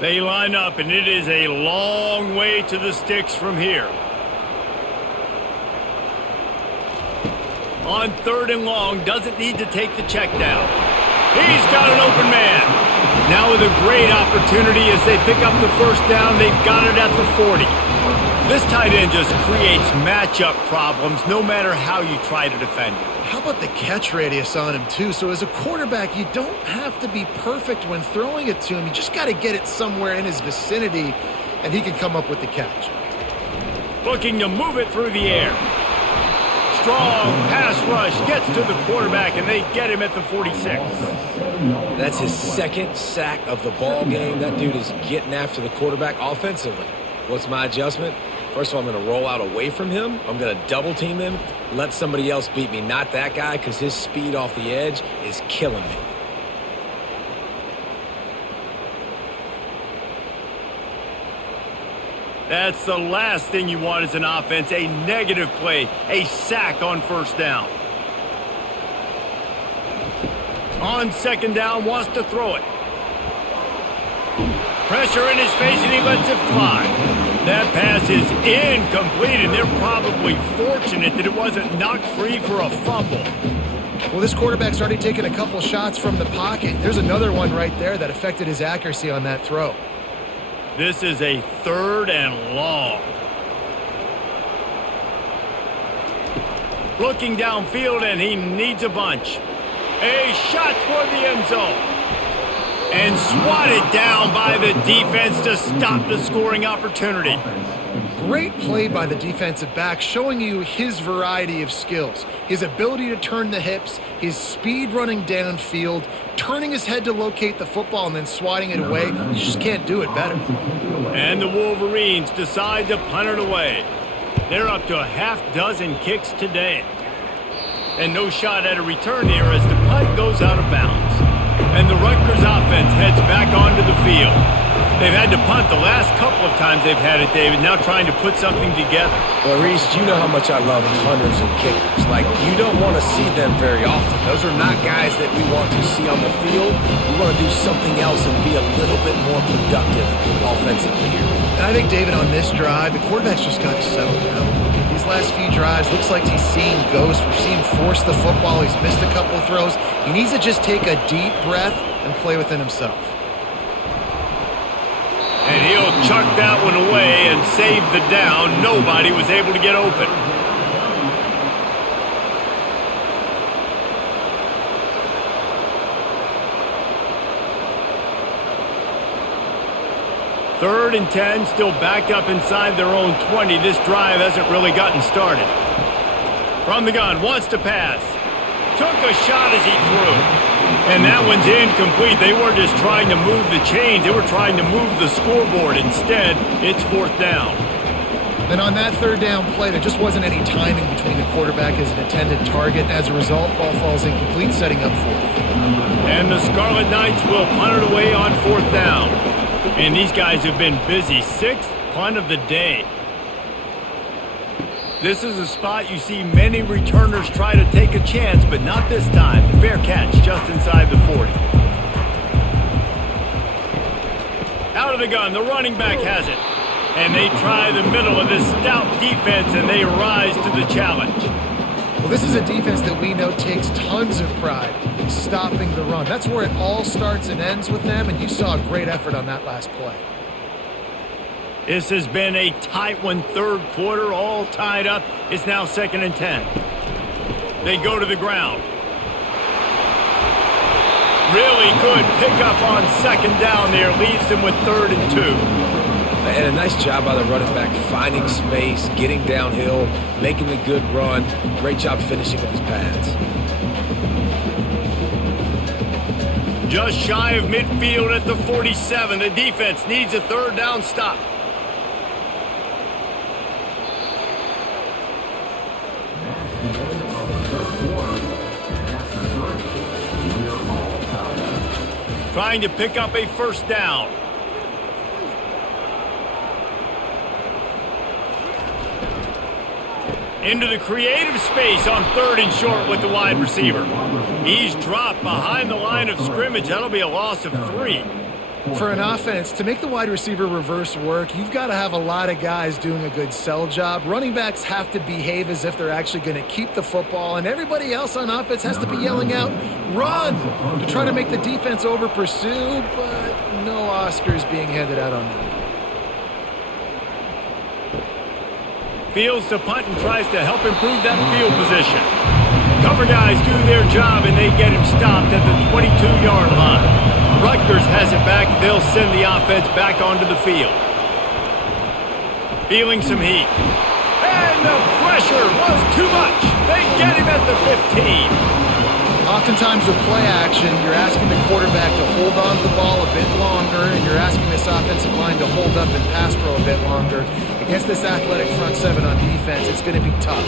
They line up, and it is a long way to the sticks from here. On 3rd and long, doesn't need to take the check down. He's got an open man. Now with a great opportunity as they pick up the 1st down, they've got it at the 40. This tight end just creates matchup problems no matter how you try to defend it. How about the catch radius on him, too? So as a quarterback, you don't have to be perfect when throwing it to him. You just got to get it somewhere in his vicinity, and he can come up with the catch. Looking to move it through the air. Strong pass rush gets to the quarterback, and they get him at the 46. That's his 2nd sack of the ball game. That dude is getting after the quarterback offensively. What's my adjustment? First of all, I'm going to roll out away from him. I'm going to double team him, let somebody else beat me, not that guy, because his speed off the edge is killing me. That's the last thing you want as an offense, a negative play, a sack on 1st down. On 2nd down, wants to throw it. Pressure in his face, and he lets it fly. That pass is incomplete, and they're probably fortunate that it wasn't knocked free for a fumble. Well, this quarterback's already taken a couple shots from the pocket. There's another one right there that affected his accuracy on that throw. This is a 3rd and long. Looking downfield, and he needs a bunch. A shot toward the end zone. And swatted down by the defense to stop the scoring opportunity. Great play by the defensive back, showing you his variety of skills. His ability to turn the hips, his speed running downfield, turning his head to locate the football and then swatting it away. You just can't do it better. And the Wolverines decide to punt it away. They're up to a half-dozen kicks today. And no shot at a return here as the punt goes out of bounds. And the Rutgers offense heads back onto the field. They've had to punt the last couple of times they've had it, David, now trying to put something together. Well, Reese, you know how much I love punters and kickers. Like, you don't want to see them very often. Those are not guys that we want to see on the field. We want to do something else and be a little bit more productive offensively here. And I think, David, on this drive, the quarterback's just got to settle down. These last few drives, looks like he's seeing ghosts. We've seen him force the football. He's missed a couple of throws. He needs to just take a deep breath and play within himself. And he'll chuck that one away and save the down. Nobody was able to get open. Third and 10, still backed up inside their own 20. This drive hasn't really gotten started. From the gun, wants to pass. Took a shot as he threw. And that one's incomplete. They weren't just trying to move the chains. They were trying to move the scoreboard. Instead, it's 4th down. And on that 3rd down play, there just wasn't any timing between the quarterback as an intended target. As a result, ball falls incomplete, setting up 4th. And the Scarlet Knights will punt it away on 4th down. And these guys have been busy. 6th punt of the day. This is a spot you see many returners try to take a chance, but not this time. The fair catch just inside the 40. Out of the gun, the running back has it. And they try the middle of this stout defense, and they rise to the challenge. Well, this is a defense that we know takes tons of pride stopping the run. That's where it all starts and ends with them, and you saw a great effort on that last play. This has been a tight one, third quarter, all tied up. It's now 2nd and 10. They go to the ground. Really good pickup on 2nd down there. Leaves them with 3rd and 2. And a nice job by the running back, finding space, getting downhill, making a good run. Great job finishing with his pads. Just shy of midfield at the 47. The defense needs a 3rd down stop. Trying to pick up a 1st down. Into the creative space on 3rd and short with the wide receiver. He's dropped behind the line of scrimmage. That'll be a loss of 3. For an offense, to make the wide receiver reverse work, you've got to have a lot of guys doing a good sell job. Running backs have to behave as if they're actually going to keep the football, and everybody else on offense has to be yelling out, "Run!" to try to make the defense over-pursue, but no Oscars being handed out on that. Fields to punt and tries to help improve that field position. Cover guys do their job, and they get him stopped at the 22-yard line. Rutgers has it back. They'll send the offense back onto the field. Feeling some heat. And the pressure was too much. They get him at the 15. Oftentimes with play action, you're asking the quarterback to hold on to the ball a bit longer, and you're asking this offensive line to hold up and pass pro a bit longer. Against this athletic front seven on defense, it's going to be tough.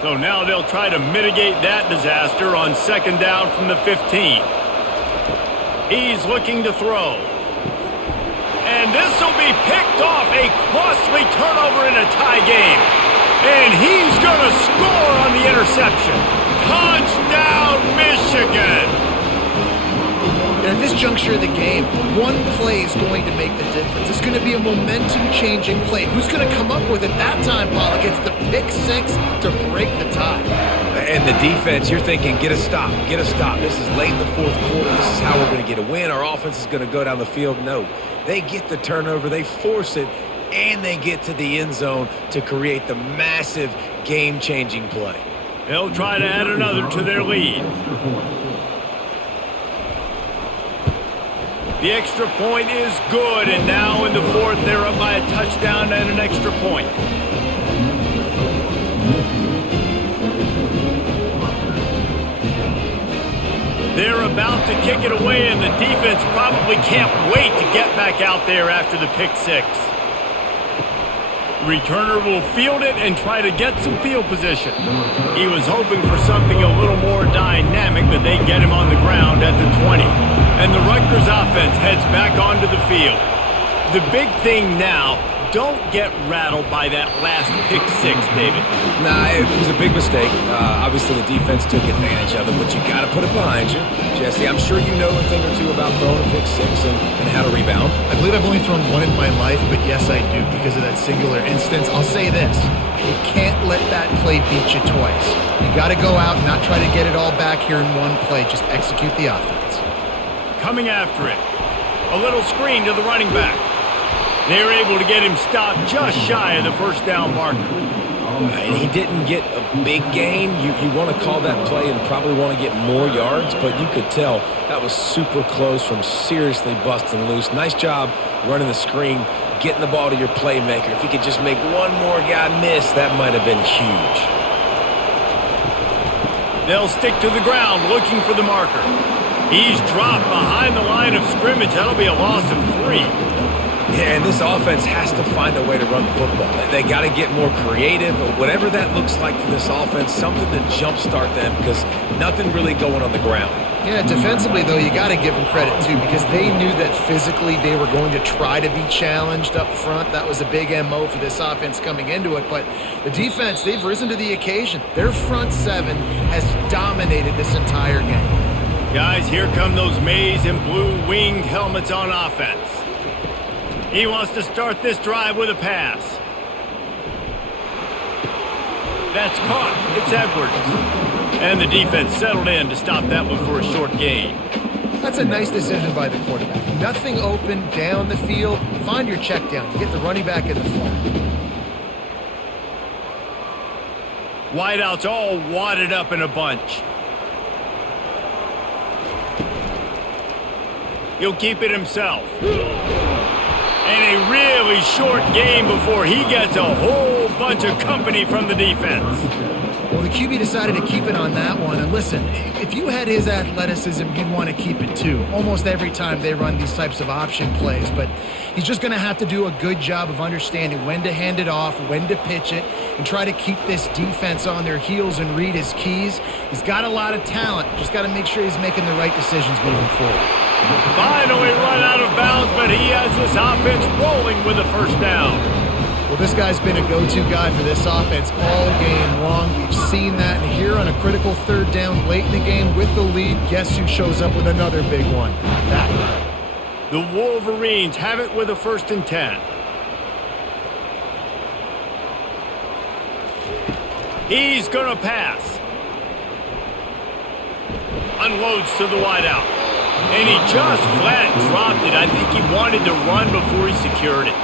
So now they'll try to mitigate that disaster on 2nd down from the 15. He's looking to throw. And this will be picked off. A costly turnover in a tie game. And he's going to score on the interception. Touchdown, Michigan! And at this juncture of the game, one play is going to make the difference. It's going to be a momentum-changing play. Who's going to come up with it that time, Pollock? It's the pick 6 to break the tie. And the defense, you're thinking, get a stop, get a stop. This is late in the 4th quarter. This is how we're going to get a win. Our offense is going to go down the field. No, they get the turnover, they force it, and they get to the end zone to create the massive game-changing play. They'll try to add another to their lead. The extra point is good, and now in the 4th, they're up by a touchdown and an extra point. They're about to kick it away, and the defense probably can't wait to get back out there after the pick 6. Returner will field it and try to get some field position. He was hoping for something a little more dynamic, but they get him on the ground at the 20. And the Rutgers offense heads back onto the field. The big thing now, don't get rattled by that last pick 6, David. Nah, it was a big mistake. Obviously, the defense took advantage of it, but you got to put it behind you. Jesse, I'm sure you know a thing or two about throwing a pick 6 and how to rebound. I believe I've only thrown one in my life, but yes, I do because of that singular instance. I'll say this. You can't let that play beat you twice. You got to go out and not try to get it all back here in one play. Just execute the offense. Coming after it. A little screen to the running back. They're able to get him stopped just shy of the 1st down marker. And he didn't get a big gain. You want to call that play and probably want to get more yards, but you could tell that was super close from seriously busting loose. Nice job running the screen, getting the ball to your playmaker. If he could just make one more guy miss, that might have been huge. They'll stick to the ground looking for the marker. He's dropped behind the line of scrimmage. That'll be a loss of 3. Yeah, and this offense has to find a way to run the football. They got to get more creative, whatever that looks like for this offense, something to jumpstart them because nothing really going on the ground. Yeah, defensively, though, you got to give them credit, too, because they knew that physically they were going to try to be challenged up front. That was a big MO for this offense coming into it. But the defense, they've risen to the occasion. Their front seven has dominated this entire game. Guys, here come those maize and blue winged helmets on offense. He wants to start this drive with a pass. That's caught. It's Edwards. And the defense settled in to stop that one for a short gain. That's a nice decision by the quarterback. Nothing open down the field. Find your check down. You get the running back in the flat. Wideouts all wadded up in a bunch. He'll keep it himself. And a really short game before he gets a whole bunch of company from the defense. Well, the QB decided to keep it on that one. And listen, if you had his athleticism, you'd want to keep it too. Almost every time they run these types of option plays. But he's just going to have to do a good job of understanding when to hand it off, when to pitch it, and try to keep this defense on their heels and read his keys. He's got a lot of talent. Just got to make sure he's making the right decisions moving forward. Finally run out of bounds, but he has this offense rolling with a first down. Well, this guy's been a go-to guy for this offense all game long. We've seen that, and here on a critical third down late in the game with the lead, guess who shows up with another big one? That guy. The Wolverines have it with a 1st and 10. He's going to pass. Unloads to the wideout. And he just flat dropped it. I think he wanted to run before he secured it.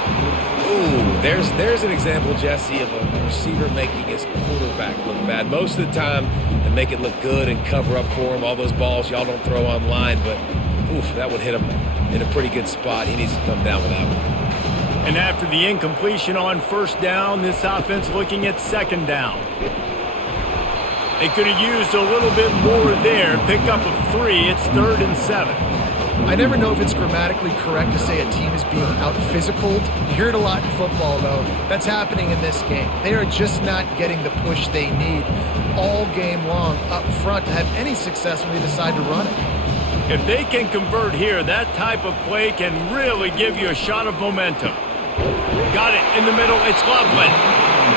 Ooh, there's an example, Jesse, of a receiver making his quarterback look bad. Most of the time, they make it look good and cover up for him. All those balls y'all don't throw online, but oof, that would hit him in a pretty good spot. He needs to come down with that one. And after the incompletion on 1st down, this offense looking at 2nd down. They could have used a little bit more there. Pick up a 3. It's 3rd and 7. I never know if it's grammatically correct to say a team is being out-physicaled. You hear it a lot in football, though. That's happening in this game. They are just not getting the push they need all game long up front to have any success when they decide to run it. If they can convert here, that type of play can really give you a shot of momentum. Got it in the middle. It's Loveland.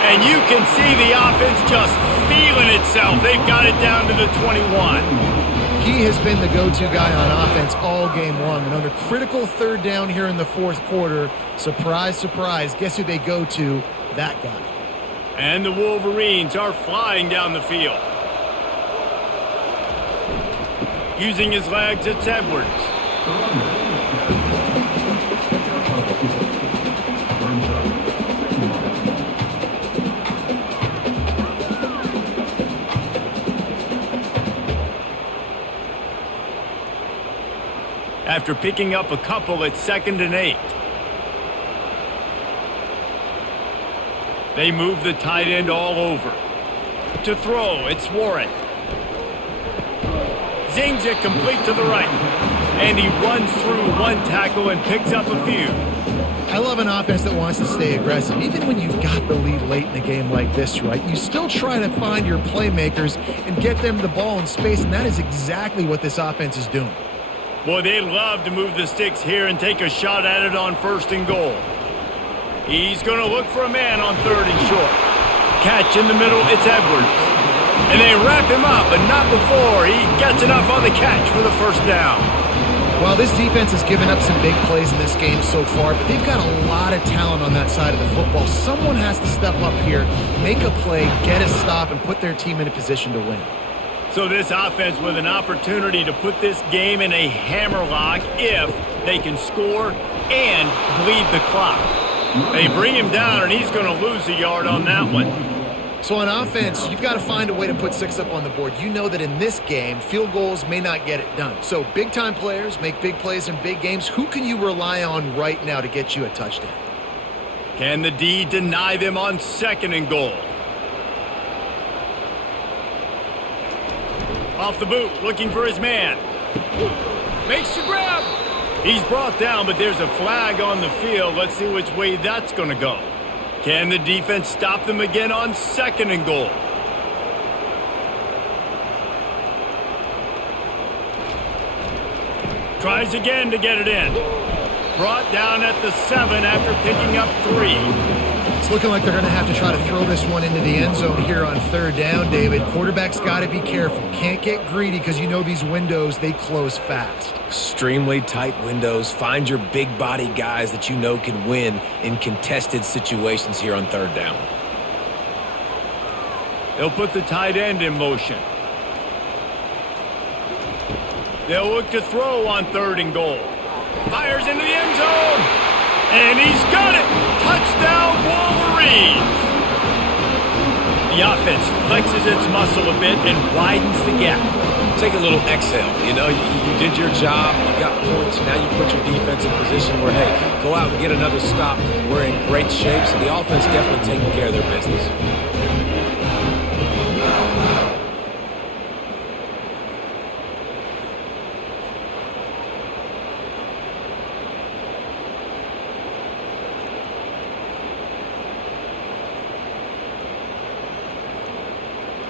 And you can see the offense just feeling itself. They've got it down to the 21. He has been the go-to guy on offense all game long. And under critical 3rd down here in the 4th quarter, surprise, surprise, guess who they go to? That guy. And the Wolverines are flying down the field. Using his legs, it's Edwards. After picking up a couple at 2nd and 8. They move the tight end all over. To throw, it's Warren. Zings it complete to the right. And he runs through one tackle and picks up a few. I love an offense that wants to stay aggressive. Even when you've got the lead late in a game like this, right, you still try to find your playmakers and get them the ball in space, and that is exactly what this offense is doing. Boy, they'd love to move the sticks here and take a shot at it on 1st and goal. He's going to look for a man on 3rd and short. Catch in the middle, it's Edwards. And they wrap him up, but not before he gets enough on the catch for the 1st down. Well, this defense has given up some big plays in this game so far, but they've got a lot of talent on that side of the football. Someone has to step up here, make a play, get a stop, and put their team in a position to win. So this offense with an opportunity to put this game in a hammerlock if they can score and bleed the clock. They bring him down, and he's going to lose a yard on that one. So on offense, you've got to find a way to put 6 up on the board. You know that in this game, field goals may not get it done. So big-time players make big plays in big games. Who can you rely on right now to get you a touchdown? Can the D deny them on 2nd and goal? Off the boot, looking for his man. Makes the grab. He's brought down, but there's a flag on the field. Let's see which way that's going to go. Can the defense stop them again on 2nd and goal? Tries again to get it in. Brought down at the 7 after picking up 3. It's looking like they're going to have to try to throw this one into the end zone here on third down, David. Quarterback's got to be careful. Can't get greedy because you know these windows, they close fast. Extremely tight windows. Find your big body guys that you know can win in contested situations here on third down. They'll put the tight end in motion. They'll look to throw on 3rd and goal. Fires into the end zone. And he's got it. Touchdown, Wolverines. The offense flexes its muscle a bit and widens the gap. Take a little exhale. You know, you did your job. You got points. Now you put your defense in a position where, hey, go out and get another stop. We're in great shape, so the offense definitely taking care of their business.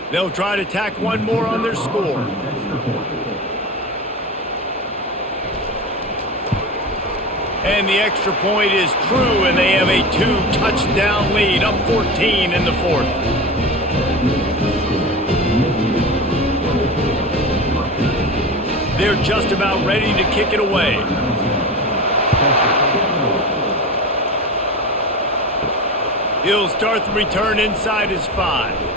They'll try to tack one more on their score. And the extra point is true, and they have a 2-touchdown lead, up 14 in the 4th. They're just about ready to kick it away. He'll start the return inside his 5.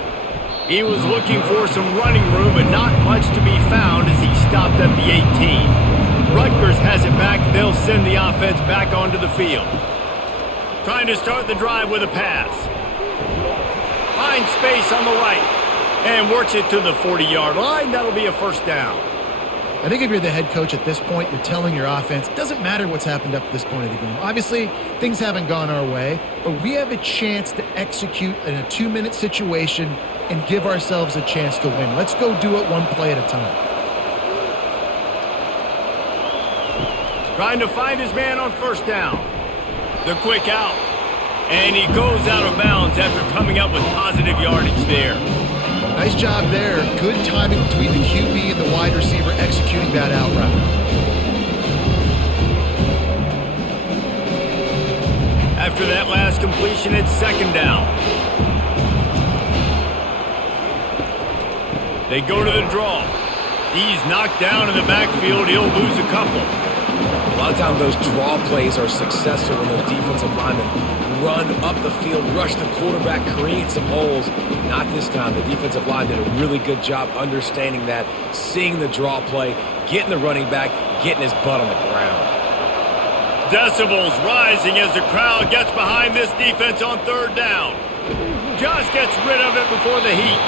He was looking for some running room, but not much to be found as he stopped at the 18. Rutgers has it back. They'll send the offense back onto the field. Trying to start the drive with a pass. Finds space on the right and works it to the 40-yard line. That'll be a first down. I think if you're the head coach at this point, you're telling your offense, it doesn't matter what's happened up to this point of the game. Obviously, things haven't gone our way, but we have a chance to execute in a 2-minute situation and give ourselves a chance to win. Let's go do it one play at a time. Trying to find his man on first down. The quick out. And he goes out of bounds after coming up with positive yardage there. Nice job there. Good timing between the QB and the wide receiver executing that out route. After that last completion, it's 2nd down. They go to the draw. He's knocked down in the backfield. He'll lose a couple. A lot of times those draw plays are successful when those defensive linemen run up the field, rush the quarterback, create some holes. Not this time. The defensive line did a really good job understanding that, seeing the draw play, getting the running back, getting his butt on the ground. Decibels rising as the crowd gets behind this defense on 3rd down. Just gets rid of it before the heat.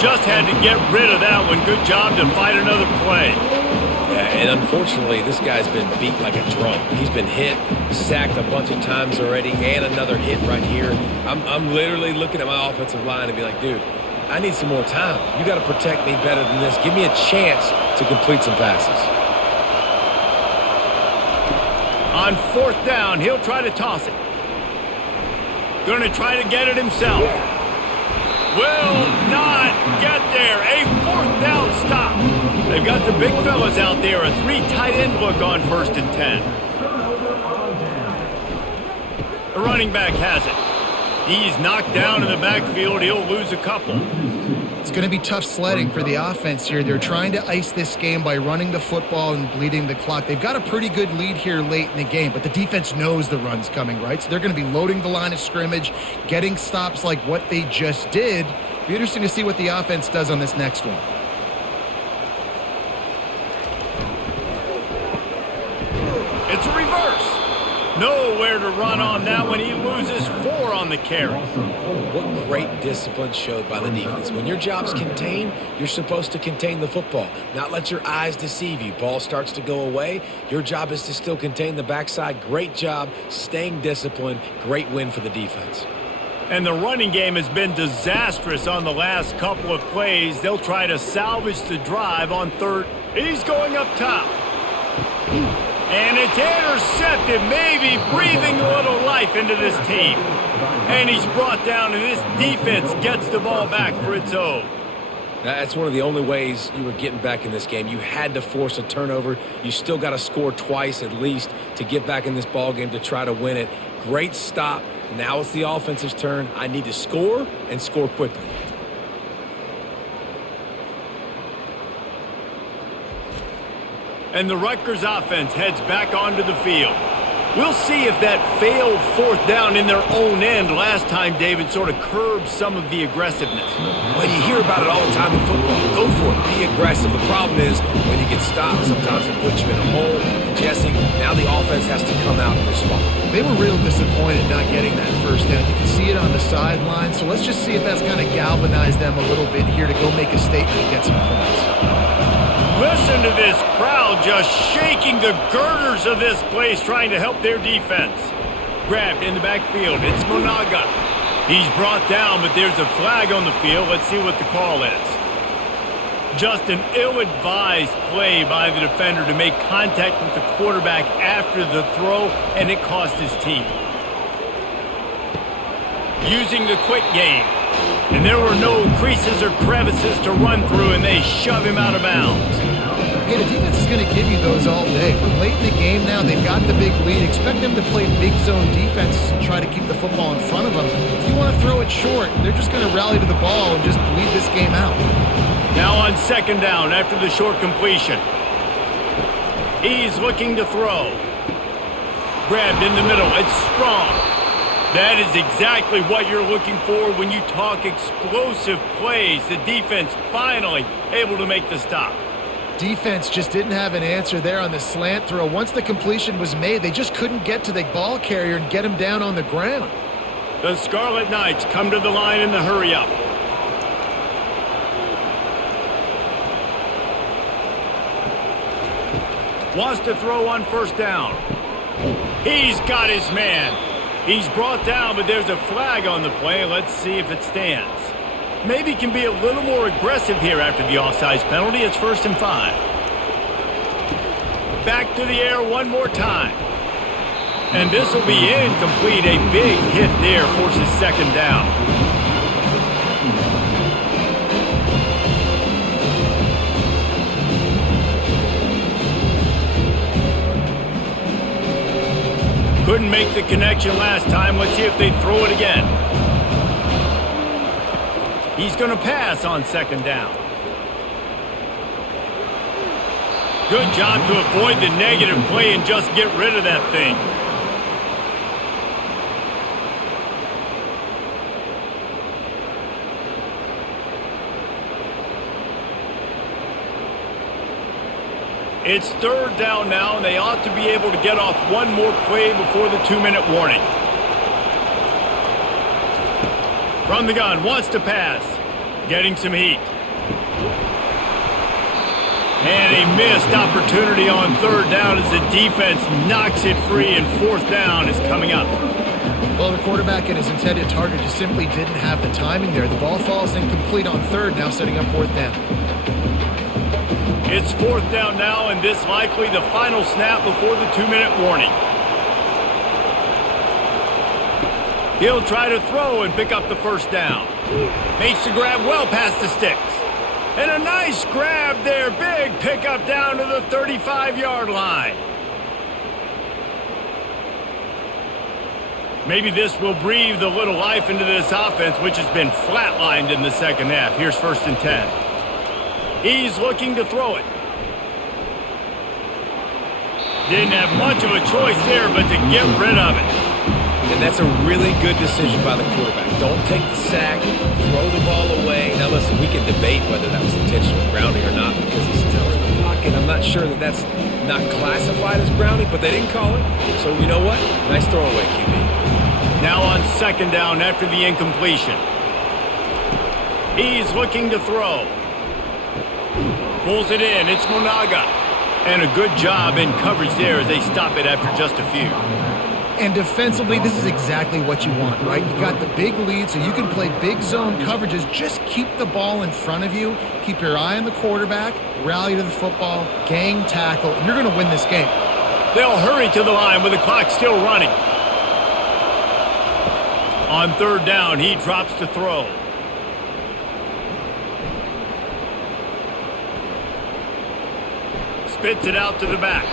Just had to get rid of that one. Good job to fight another play. Yeah, and unfortunately, this guy's been beat like a drum. He's been hit, sacked a bunch of times already, and another hit right here. I'm literally looking at my offensive line and be like, dude, I need some more time. You got to protect me better than this. Give me a chance to complete some passes. On 4th down, he'll try to toss it. Going to try to get it himself. Will not get there. A 4th down stop. They've got the big fellas out there. A 3 tight end look on 1st and 10. The running back has it. He's knocked down in the backfield. He'll lose a couple. It's going to be tough sledding for the offense here. They're trying to ice this game by running the football and bleeding the clock. They've got a pretty good lead here late in the game, but the defense knows the run's coming, right? So they're going to be loading the line of scrimmage, getting stops like what they just did. It'll be interesting to see what the offense does on this next one. It's a reverse. Nowhere to run on that one. He loses 4 on the carry. What great discipline showed by the defense. When your job's contained, you're supposed to contain the football, not let your eyes deceive you. Ball starts to go away. Your job is to still contain the backside. Great job staying disciplined. Great win for the defense. And the running game has been disastrous on the last couple of plays. They'll try to salvage the drive on 3rd. He's going up top. And it's intercepted, maybe breathing a little life into this team. And he's brought down, and this defense gets the ball back for its own. That's one of the only ways you were getting back in this game. You had to force a turnover. You still got to score twice at least to get back in this ball game to try to win it. Great stop. Now it's the offense's turn. I need to score and score quickly. And the Rutgers offense heads back onto the field. We'll see if that failed fourth down in their own end last time, David, sort of curbed some of the aggressiveness. Well, you hear about it all the time in football. Go for it. Be aggressive. The problem is when you get stopped, sometimes it puts you in a hole. And Jesse, now the offense has to come out and respond. They were real disappointed not getting that first down. You can see it on the sideline. So let's just see if that's kind of galvanized them a little bit here to go make a statement and get some points. Listen to this crowd just shaking the girders of this place trying to help their defense. Grabbed in the backfield. It's Monaga. He's brought down, but there's a flag on the field. Let's see what the call is. Just an ill-advised play by the defender to make contact with the quarterback after the throw, and it cost his team. Using the quick game. And there were no creases or crevices to run through, and they shove him out of bounds. Yeah, the defense is going to give you those all day. But late in the game now, they've got the big lead. Expect them to play big zone defense and try to keep the football in front of them. If you want to throw it short, they're just going to rally to the ball and just bleed this game out. Now on second down after the short completion. He's looking to throw. Grabbed in the middle. It's strong. That is exactly what you're looking for when you talk explosive plays. The defense finally able to make the stop. Defense just didn't have an answer there on the slant throw. Once the completion was made, they just couldn't get to the ball carrier and get him down on the ground. The Scarlet Knights come to the line in the hurry-up. Wants to throw on first down. He's got his man. He's brought down, but there's a flag on the play. Let's see if it stands. Maybe can be a little more aggressive here after the offsides penalty. It's 1st and 5. Back to the air one more time. And this will be incomplete. A big hit there forces second down. Couldn't make the connection last time. Let's see if they throw it again. He's going to pass on second down. Good job to avoid the negative play and just get rid of that thing. It's third down now, and they ought to be able to get off one more play before the 2-minute warning. From the gun, wants to pass. Getting some heat. And a missed opportunity on third down as the defense knocks it free, and fourth down is coming up. Well, the quarterback and his intended target just simply didn't have the timing there. The ball falls incomplete on third, now setting up fourth down. It's fourth down now, and this likely the final snap before the 2-minute warning. He'll try to throw and pick up the first down. Makes the grab well past the sticks. And a nice grab there. Big pickup down to the 35-yard line. Maybe this will breathe a little life into this offense, which has been flatlined in the second half. Here's 1st and 10. He's looking to throw it. Didn't have much of a choice there, but to get rid of it. And that's a really good decision by the quarterback. Don't take the sack, throw the ball away. Now listen, we can debate whether that was intentional grounding or not because he's still in the pocket. I'm not sure that that's not classified as grounding, but they didn't call it. So you know what? Nice throwaway, QB. Now on second down after the incompletion. He's looking to throw. Pulls it in. It's Monaga. And a good job in coverage there as they stop it after just a few. And defensively, this is exactly what you want, right? You got the big lead, so you can play big zone coverages. Just keep the ball in front of you. Keep your eye on the quarterback. Rally to the football. Gang tackle. And you're going to win this game. They'll hurry to the line with the clock still running. On third down, he drops to throw. spits it out to the back.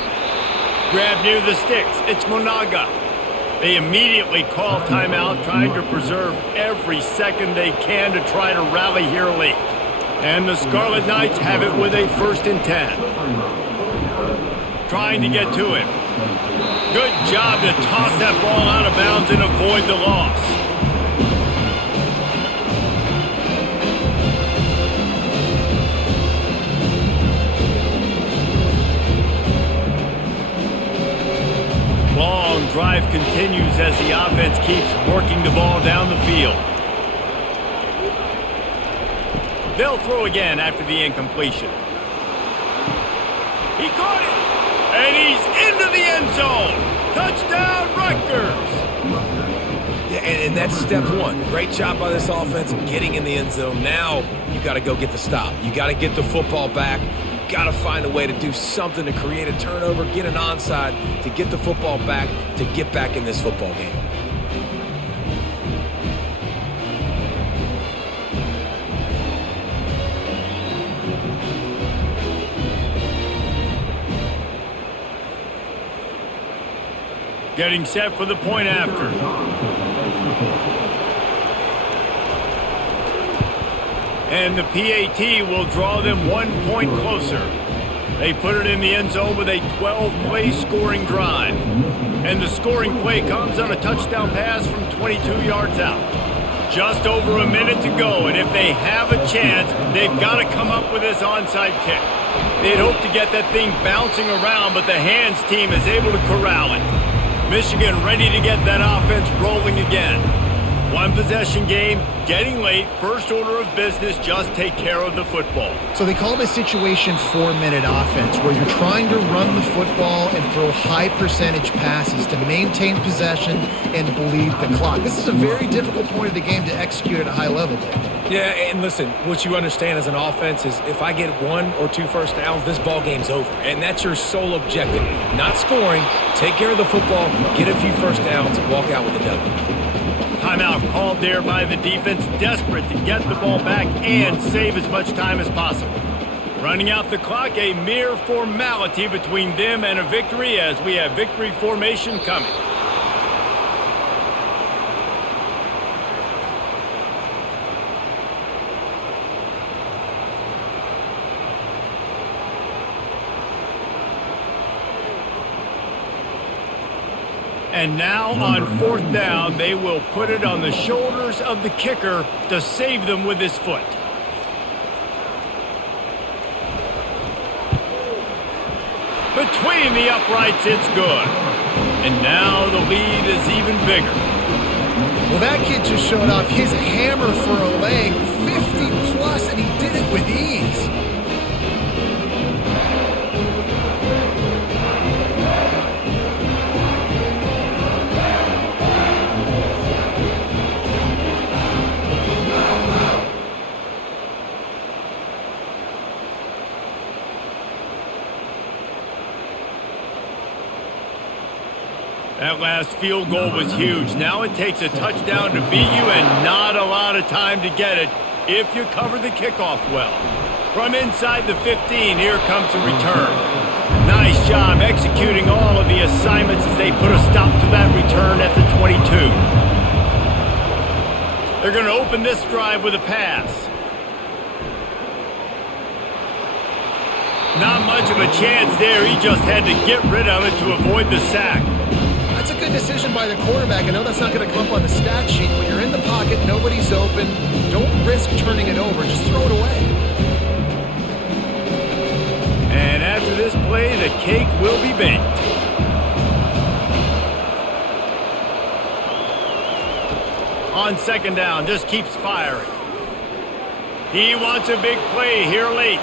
Grab near the sticks. It's Monaga. They immediately call timeout, trying to preserve every second they can to try to rally here late. And the Scarlet Knights have it with a 1st and 10. Trying to get to him. Good job to toss that ball out of bounds and avoid the loss. Long drive continues as the offense keeps working the ball down the field. They'll throw again after the incompletion. He caught it, and he's into the end zone. Touchdown, Rutgers. Yeah, and that's step one. Great job by this offense getting in the end zone. Now you got to go get the stop. You got to get the football back. You got to find a way to do something to create a turnover, get an onside, to get the football back, to get back in this football game. Getting set for the point after. And the PAT will draw them 1 point closer. They put it in the end zone with a 12-play scoring drive. And the scoring play comes on a touchdown pass from 22 yards out. Just over a minute to go, and if they have a chance, they've got to come up with this onside kick. They'd hope to get that thing bouncing around, but the hands team is able to corral it. Michigan ready to get that offense rolling again. One possession game, getting late, first order of business, just take care of the football. So they call it a situation 4-minute offense where you're trying to run the football and throw high percentage passes to maintain possession and bleed the clock. This is a very difficult point of the game to execute at a high level, Dave. Yeah, and listen, what you understand as an offense is if I get 1 or 2 first downs, this ball game's over. And that's your sole objective. Not scoring, take care of the football, get a few first downs, walk out with a W. Timeout called there by the defense, desperate to get the ball back and save as much time as possible. Running out the clock, a mere formality between them and a victory as we have victory formation coming. And now on 4th down, they will put it on the shoulders of the kicker to save them with his foot. Between the uprights, it's good. And now the lead is even bigger. Well, that kid just showed off his hammer for a leg, 50 plus, and he did it with ease. That last field goal was huge. Now it takes a touchdown to beat you and not a lot of time to get it if you cover the kickoff well. From inside the 15, here comes a return. Nice job executing all of the assignments as they put a stop to that return at the 22. They're going to open this drive with a pass. Not much of a chance there. He just had to get rid of it to avoid the sack. That's a good decision by the quarterback. I know that's not going to come up on the stat sheet. When you're in the pocket, nobody's open. Don't risk turning it over. Just throw it away. And after this play, the cake will be baked. On 2nd down, just keeps firing. He wants a big play here late.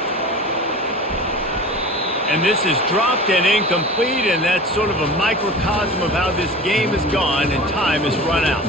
And this is dropped and incomplete, and that's sort of a microcosm of how this game has gone, and time has run out.